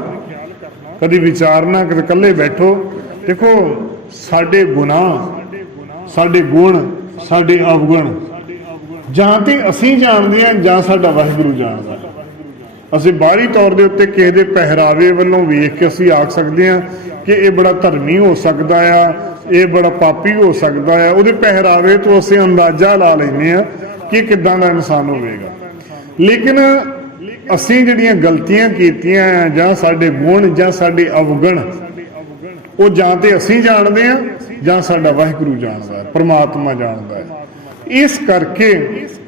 कभी विचारना, कभी कल्ले बैठो। देखो साडे गुनाह, साडे गुण, साडे अवगुण जां ते असीं जाणदे हां जां साडा वाहिगुरू जाणदा है। ਅਸੀਂ ਬਾਹਰੀ ਤੌਰ ਦੇ ਉੱਤੇ ਕਿਸੇ ਦੇ ਪਹਿਰਾਵੇ ਵੱਲੋਂ ਵੇਖ ਕੇ ਅਸੀਂ ਆਖ ਸਕਦੇ ਹਾਂ ਕਿ ਇਹ ਬੜਾ ਧਰਮੀ ਹੋ ਸਕਦਾ ਆ, ਇਹ ਬੜਾ ਪਾਪੀ ਹੋ ਸਕਦਾ ਆ। ਉਹਦੇ ਪਹਿਰਾਵੇ ਤੋਂ ਅਸੀਂ ਅੰਦਾਜ਼ਾ ਲਾ ਲੈਂਦੇ ਹਾਂ ਕਿ ਕਿੱਦਾਂ ਦਾ ਇਨਸਾਨ ਹੋਵੇਗਾ। ਲੇਕਿਨ ਅਸੀਂ ਜਿਹੜੀਆਂ ਗਲਤੀਆਂ ਕੀਤੀਆਂ ਜਾਂ ਸਾਡੇ ਗੁਣ ਜਾਂ ਸਾਡੇ ਅਵਗੁਣ, ਉਹ ਜਾਂ ਤੇ ਅਸੀਂ ਜਾਣਦੇ ਹਾਂ ਜਾਂ ਸਾਡਾ ਵਾਹਿਗੁਰੂ ਜਾਣਦਾ ਹੈ, ਪਰਮਾਤਮਾ ਜਾਣਦਾ ਹੈ। इस करके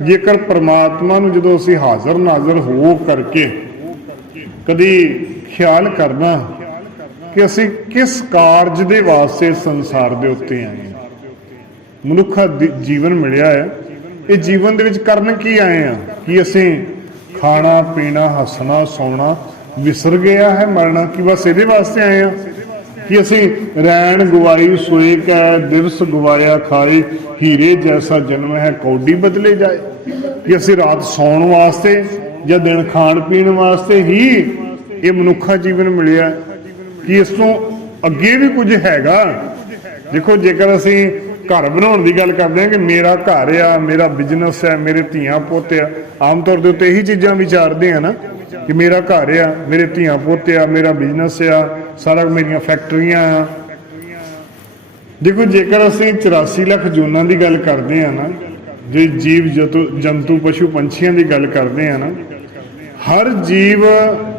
जेकर परमात्मा नूं जदों असीं हाज़र नाज़र हो करके कदी ख्याल करना कि असीं किस कारज दे वास्ते संसार दे उत्ते आए हैं। मनुखा जीवन मिलिया है, ये जीवन दे विच करन की आए हैं कि असीं खाना पीना हसना सौना विसर गया है, मरना कि बस इहदे वास्ते आए हैं कि असीं रैन गवाई सोए कै दिवस गवाया खाए, हीरे जैसा जन्म है कौडी बदले जाए। कि असीं रात सौण वास्ते या दिन खाण पीण वास्ते ही ये मनुखा जीवन मिलिया, कि इस तों अगे भी कुछ हैगा। देखो जेकर असीं घर बनाउण दी गल करदे हां कि मेरा घर आ, मेरा बिजनस है, मेरे धीआं पुत्त आ, आम तौर दे उत्ते यही चीज़ां विचारदे हैं ना कि मेरा घर आ, मेरे धीआं पुत्त आ, मेरा बिजनस आ, सारा मेरियां फैक्ट्रियां आ। देखो जेकर असीं 84 लाख जूनां की गल करते हैं ना, जे जीव जंतु पशु पंछियां की गल करते हैं ना, हर जीव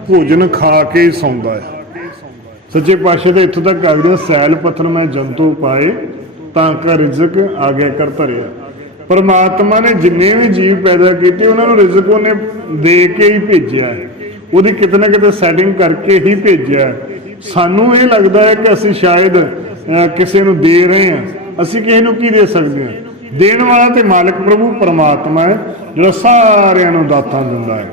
भोजन खा के ही सौंदा है। सच्चे पातशाह तो इत्थों तक आखदे सैल पत्थर मैं जंतु पाए तां रिजक आ गया कर धरिया। परमात्मा ने जिन्ने भी जीव पैदा किए उन्होंने रिजक उन्हें दे के ही भेजा है, वो किते ना किते सैटिंग करके ही भेजा है। सानू ये लगता है कि असीं शायद किसी नूं दे रहे हैं, असीं किसी नूं की दे सकते हैं। देण वाला तो मालिक प्रभु परमात्मा है जो सारियां नूं दातां दिंदा है,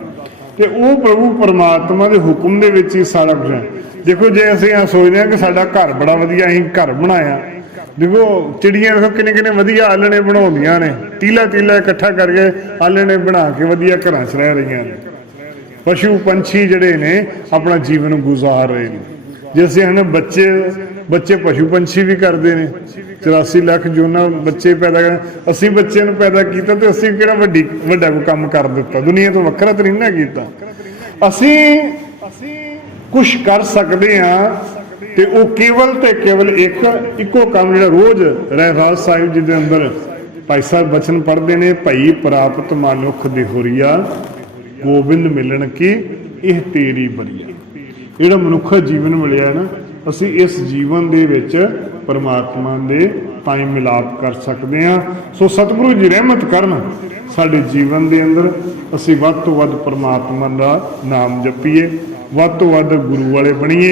तो वो प्रभु परमात्मा के हुक्म दे विच ही सारा कुछ है। देखो जे असीं सोचते हैं कि साडा घर बड़ा वधिया, असीं घर बनाया, देखो चिड़ियां देखो किन्ने किन्ने वधिया आलणे बनाउंदियां ने, तीला तीला इकट्ठा करके आलणे बना के वधिया घरां च रह रहीआं ने। पशु पंछी जिहड़े ने अपना जीवन गुजार रहे हैं। जैसे हैं बच्चे बच्चे पशु पंछी भी करते हैं। 84 लाख जूना बच्चे पैदा कर, असीं बच्चे नूं पैदा किया तो असीं किहड़ा वड्डा कोई काम कर दिता, दुनिया तो वखरा तो नहीं ना कीता। असीं कुछ कर सकते हाँ, तो वो केवल इको काम जो रोज़ रहराज साहिब जी के अंदर भाई साहब बचन पढ़ते हैं, भई प्राप्त मानुख दिहुरिया गोबिंद मिलन की यह तेरी बरिया। ਜਿਹੜਾ ਮਨੁੱਖਾ ਜੀਵਨ ਮਿਲਿਆ ਨਾ, ਅਸੀਂ ਇਸ ਜੀਵਨ ਦੇ ਵਿੱਚ परमात्मा दे ताई मिलाप कर सकते हैं। सो सतगुरु जी रहमत करन साडे जीवन के अंदर असीं वध तो वध परमात्मा का नाम जपीए, वध तो वध गुरु वाले बनीए।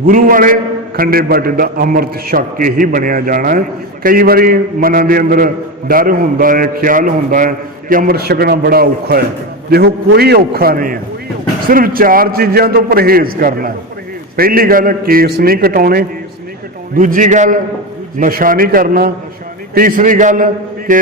गुरु वाले खंडे बाटे का अमृत छक के ही बनिया जाना है। कई बारी मन के अंदर डर हुंदा है, ख्याल हुंदा है कि अमृत छकना बड़ा औखा है। देखो कोई औखा नहीं है, सिर्फ 4 चीज़ों तो परहेज करना है। पहली गल केस नहीं कटाने, दूजी गल नशा नहीं करना, तीसरी गल कि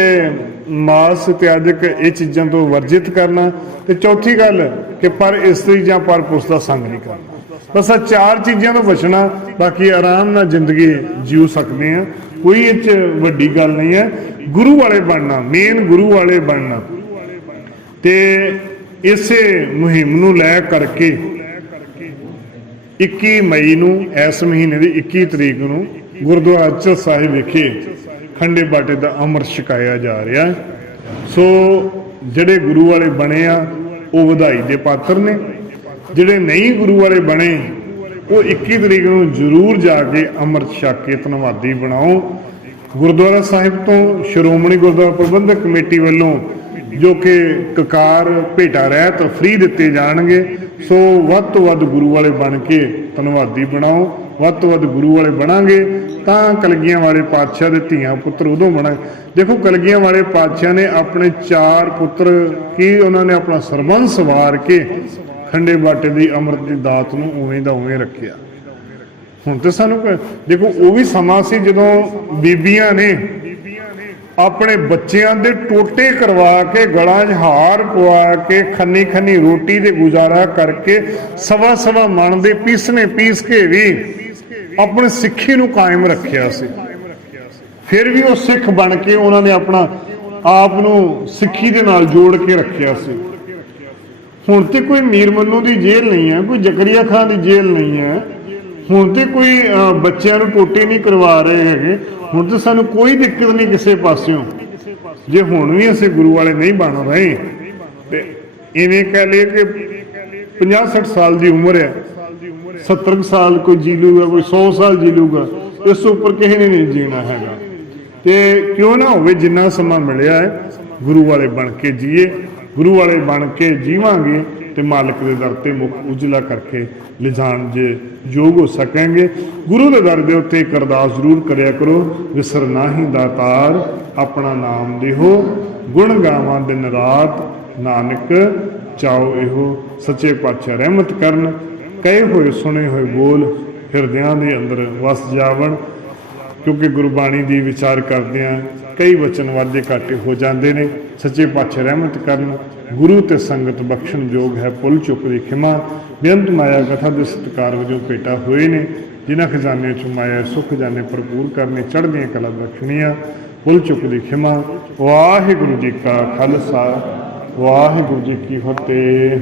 मांस त्याजक ये चीज़ों तो वर्जित करना, तो चौथी गल कि पर इस्त्री या पर पुरुष का संग नहीं करना। बस 4 चीज़ों तो बचना, बाकी आराम नाल जिंदगी जीव सकते हैं, कोई इस वड्डी गल नहीं है। गुरु वाले बनना, मेन गुरु वाले बनना। तो इसे मुहिम नूं लै करके 21 मई नूं इस महीने की 21 तरीक नूं गुरुद्वारा अचल साहिब विखे खंडे बाटे का अमृत छकाया जा रहा है। सो जिहड़े गुरु वाले बने आ वो वधाई दे पात्र ने, जिहड़े नहीं गुरु वाले बने ਉਹ 21 ਤਰੀਕ ਨੂੰ ਜ਼ਰੂਰ ਜਾ ਕੇ ਅੰਮ੍ਰਿਤ ਛਕ ਕੇ ਧੰਨਵਾਦੀ ਬਣਾਓ। ਗੁਰਦੁਆਰਾ ਸਾਹਿਬ ਤੋਂ ਸ਼੍ਰੋਮਣੀ ਗੁਰਦੁਆਰਾ ਪ੍ਰਬੰਧਕ ਕਮੇਟੀ ਵੱਲੋਂ ਜੋ ਕਿ ਕਕਾਰ ਭੇਟਾ ਰਹਿਤ ਫ੍ਰੀ ਦਿੱਤੇ ਜਾਣਗੇ। ਸੋ ਵੱਧ ਤੋਂ ਵੱਧ ਗੁਰੂ ਵਾਲੇ ਬਣ ਕੇ ਧੰਨਵਾਦੀ ਬਣਾਓ। ਵੱਧ ਤੋਂ ਵੱਧ ਗੁਰੂ ਵਾਲੇ ਬਣਾਂਗੇ ਤਾਂ ਕਲਗੀਆਂ ਵਾਲੇ ਪਾਤਸ਼ਾਹ ਦੇ ਧੀਆਂ ਪੁੱਤਰ ਉਦੋਂ ਬਣਾ। ਦੇਖੋ ਕਲਗੀਆਂ ਵਾਲੇ ਪਾਤਸ਼ਾਹ ਨੇ ਆਪਣੇ 4 ਪੁੱਤਰ ਕੀ ਉਹਨਾਂ ਨੇ ਆਪਣਾ ਸਰਬੰਸ ਵਾਰ ਕੇ ਖੰਡੇ ਬਾਟੇ ਦੀ ਅੰਮ੍ਰਿਤ ਦੀ ਦਾਤ ਨੂੰ ਉਵੇਂ ਦਾ ਉਵੇਂ ਰੱਖਿਆ। ਹੁਣ ਤੇ ਸਾਨੂੰ ਦੇਖੋ ਉਹ ਵੀ ਸਮਾਂ ਸੀ ਜਦੋਂ ਬੀਬੀਆਂ ਨੇ ਆਪਣੇ ਬੱਚਿਆਂ ਦੇ ਟੋਟੇ ਕਰਵਾ ਕੇ ਗਲਾਂ 'ਚ ਹਾਰ ਪਵਾ ਕੇ ਖੰਨੀ ਖੰਨੀ ਰੋਟੀ ਤੇ ਗੁਜ਼ਾਰਾ ਕਰਕੇ ਸਵਾ ਮਣ ਦੇ ਪੀਸਨੇ ਪੀਸ ਕੇ ਵੀ ਆਪਣੀ ਸਿੱਖੀ ਨੂੰ ਕਾਇਮ ਰੱਖਿਆ ਸੀ। ਫਿਰ ਵੀ ਉਹ ਸਿੱਖ ਬਣ ਕੇ ਉਹਨਾਂ ਨੇ ਆਪਣਾ ਆਪ ਨੂੰ ਸਿੱਖੀ ਦੇ ਨਾਲ ਜੋੜ ਕੇ ਰੱਖਿਆ ਸੀ। ਹੁਣ ਤੇ ਕੋਈ ਮੀਰ ਮੰਨੂ ਦੀ ਜੇਲ੍ਹ ਨਹੀਂ ਹੈ, ਕੋਈ ਜ਼ਕਰੀਆ ਖਾਨ ਦੀ ਜੇਲ੍ਹ ਨਹੀਂ ਹੈ। ਹੁਣ ਤੇ ਕੋਈ ਬੱਚਿਆਂ ਨੂੰ ਟੋਟੇ ਨਹੀਂ ਕਰਵਾ ਰਹੇ ਹੈਗੇ। ਹੁਣ ਤੇ ਸਾਨੂੰ ਕੋਈ ਦਿੱਕਤ ਨਹੀਂ ਕਿਸੇ ਪਾਸਿਓਂ। ਜੇ ਹੁਣ ਵੀ ਅਸੀਂ ਗੁਰੂ ਵਾਲੇ ਨਹੀਂ ਬਣ ਰਹੇ ਤੇ ਇਵੇਂ ਕਹਿ ਲਈਏ ਕਿ 50-60 ਸਾਲ ਦੀ ਉਮਰ ਹੈ, 70 ਸਾਲ ਕੋਈ ਜੀ ਲੂਗਾ, ਕੋਈ 100 ਸਾਲ ਜੀ ਲੂਗਾ, ਇਸ ਤੋਂ ਉੱਪਰ ਕਿਸੇ ਨੇ ਨਹੀਂ ਜੀਣਾ ਹੈਗਾ। ਤੇ ਕਿਉਂ ਨਾ ਹੋਵੇ, ਜਿੰਨਾ ਸਮਾਂ ਮਿਲਿਆ ਹੈ ਗੁਰੂ ਵਾਲੇ ਬਣ ਕੇ ਜੀਏ। ਗੁਰੂ ਵਾਲੇ ਬਣ ਕੇ ਜੀਵਾਂਗੇ ਤੇ ਮਾਲਕ ਦੇ ਦਰ ਤੇ ਮੁਖ ਉਜਲਾ ਕਰਕੇ ਲਿਜਾਣ ਜੇ ਯੋਗ ਹੋ ਸਕਾਂਗੇ। ਗੁਰੂ ਦੇ ਦਰ ਦੇ ਉੱਤੇ ਇੱਕ ਅਰਦਾਸ ਜ਼ਰੂਰ ਕਰਿਆ ਕਰੋ, ਵਿਸਰ ਨਾਹੀਂ ਦਾਤਾਰ ਆਪਣਾ ਨਾਮ ਦੇਹੋ, ਗੁਣ ਗਾਵਾਂ ਦਿਨ ਰਾਤ ਨਾਨਕ ਚਾਓ ਇਹੋ। ਸੱਚੇ ਪਾਤਸ਼ਾਹ ਰਹਿਮਤ ਕਰਨ, ਕਹੇ ਹੋਏ ਸੁਣੇ ਹੋਏ ਬੋਲ ਹਿਰਦਿਆਂ ਦੇ ਅੰਦਰ ਵਸ ਜਾਵਣ। ਕਿਉਂਕਿ ਗੁਰਬਾਣੀ ਦੀ ਵਿਚਾਰ ਕਰਦਿਆਂ ਕਈ ਵਚਨ ਵਾਧੇ ਘਾਟੇ ਹੋ ਜਾਂਦੇ ਨੇ। ਸੱਚੇ ਪਾਤਸ਼ਾਹ ਰਹਿਮਤ ਕਰਨ। ਗੁਰੂ ਤੇ ਸੰਗਤ ਬਖਸ਼ਣ ਯੋਗ ਹੈ, ਭੁੱਲ ਚੁੱਕ ਦੀ ਖਿਮਾ। ਬੇਅੰਤ ਮਾਇਆ ਕਥਾ ਦੇ ਸਤਿਕਾਰ ਵਜੋਂ ਭੇਟਾ ਹੋਏ ਨੇ, ਜਿਨ੍ਹਾਂ ਖਜ਼ਾਨਿਆਂ 'ਚ ਮਾਇਆ ਸੁੱਖ ਖਜ਼ਾਨੇ ਭਰਪੂਰ ਕਰਨੇ, ਚੜ੍ਹਦੀਆਂ ਕਲਾ ਬਖਸ਼ਣੀਆਂ। ਭੁੱਲ ਚੁੱਕ ਦੀ ਖਿਮਾ। ਵਾਹਿਗੁਰੂ ਜੀ ਕਾ ਖਾਲਸਾ, ਵਾਹਿਗੁਰੂ ਜੀ ਕੀ ਫਤਿਹ।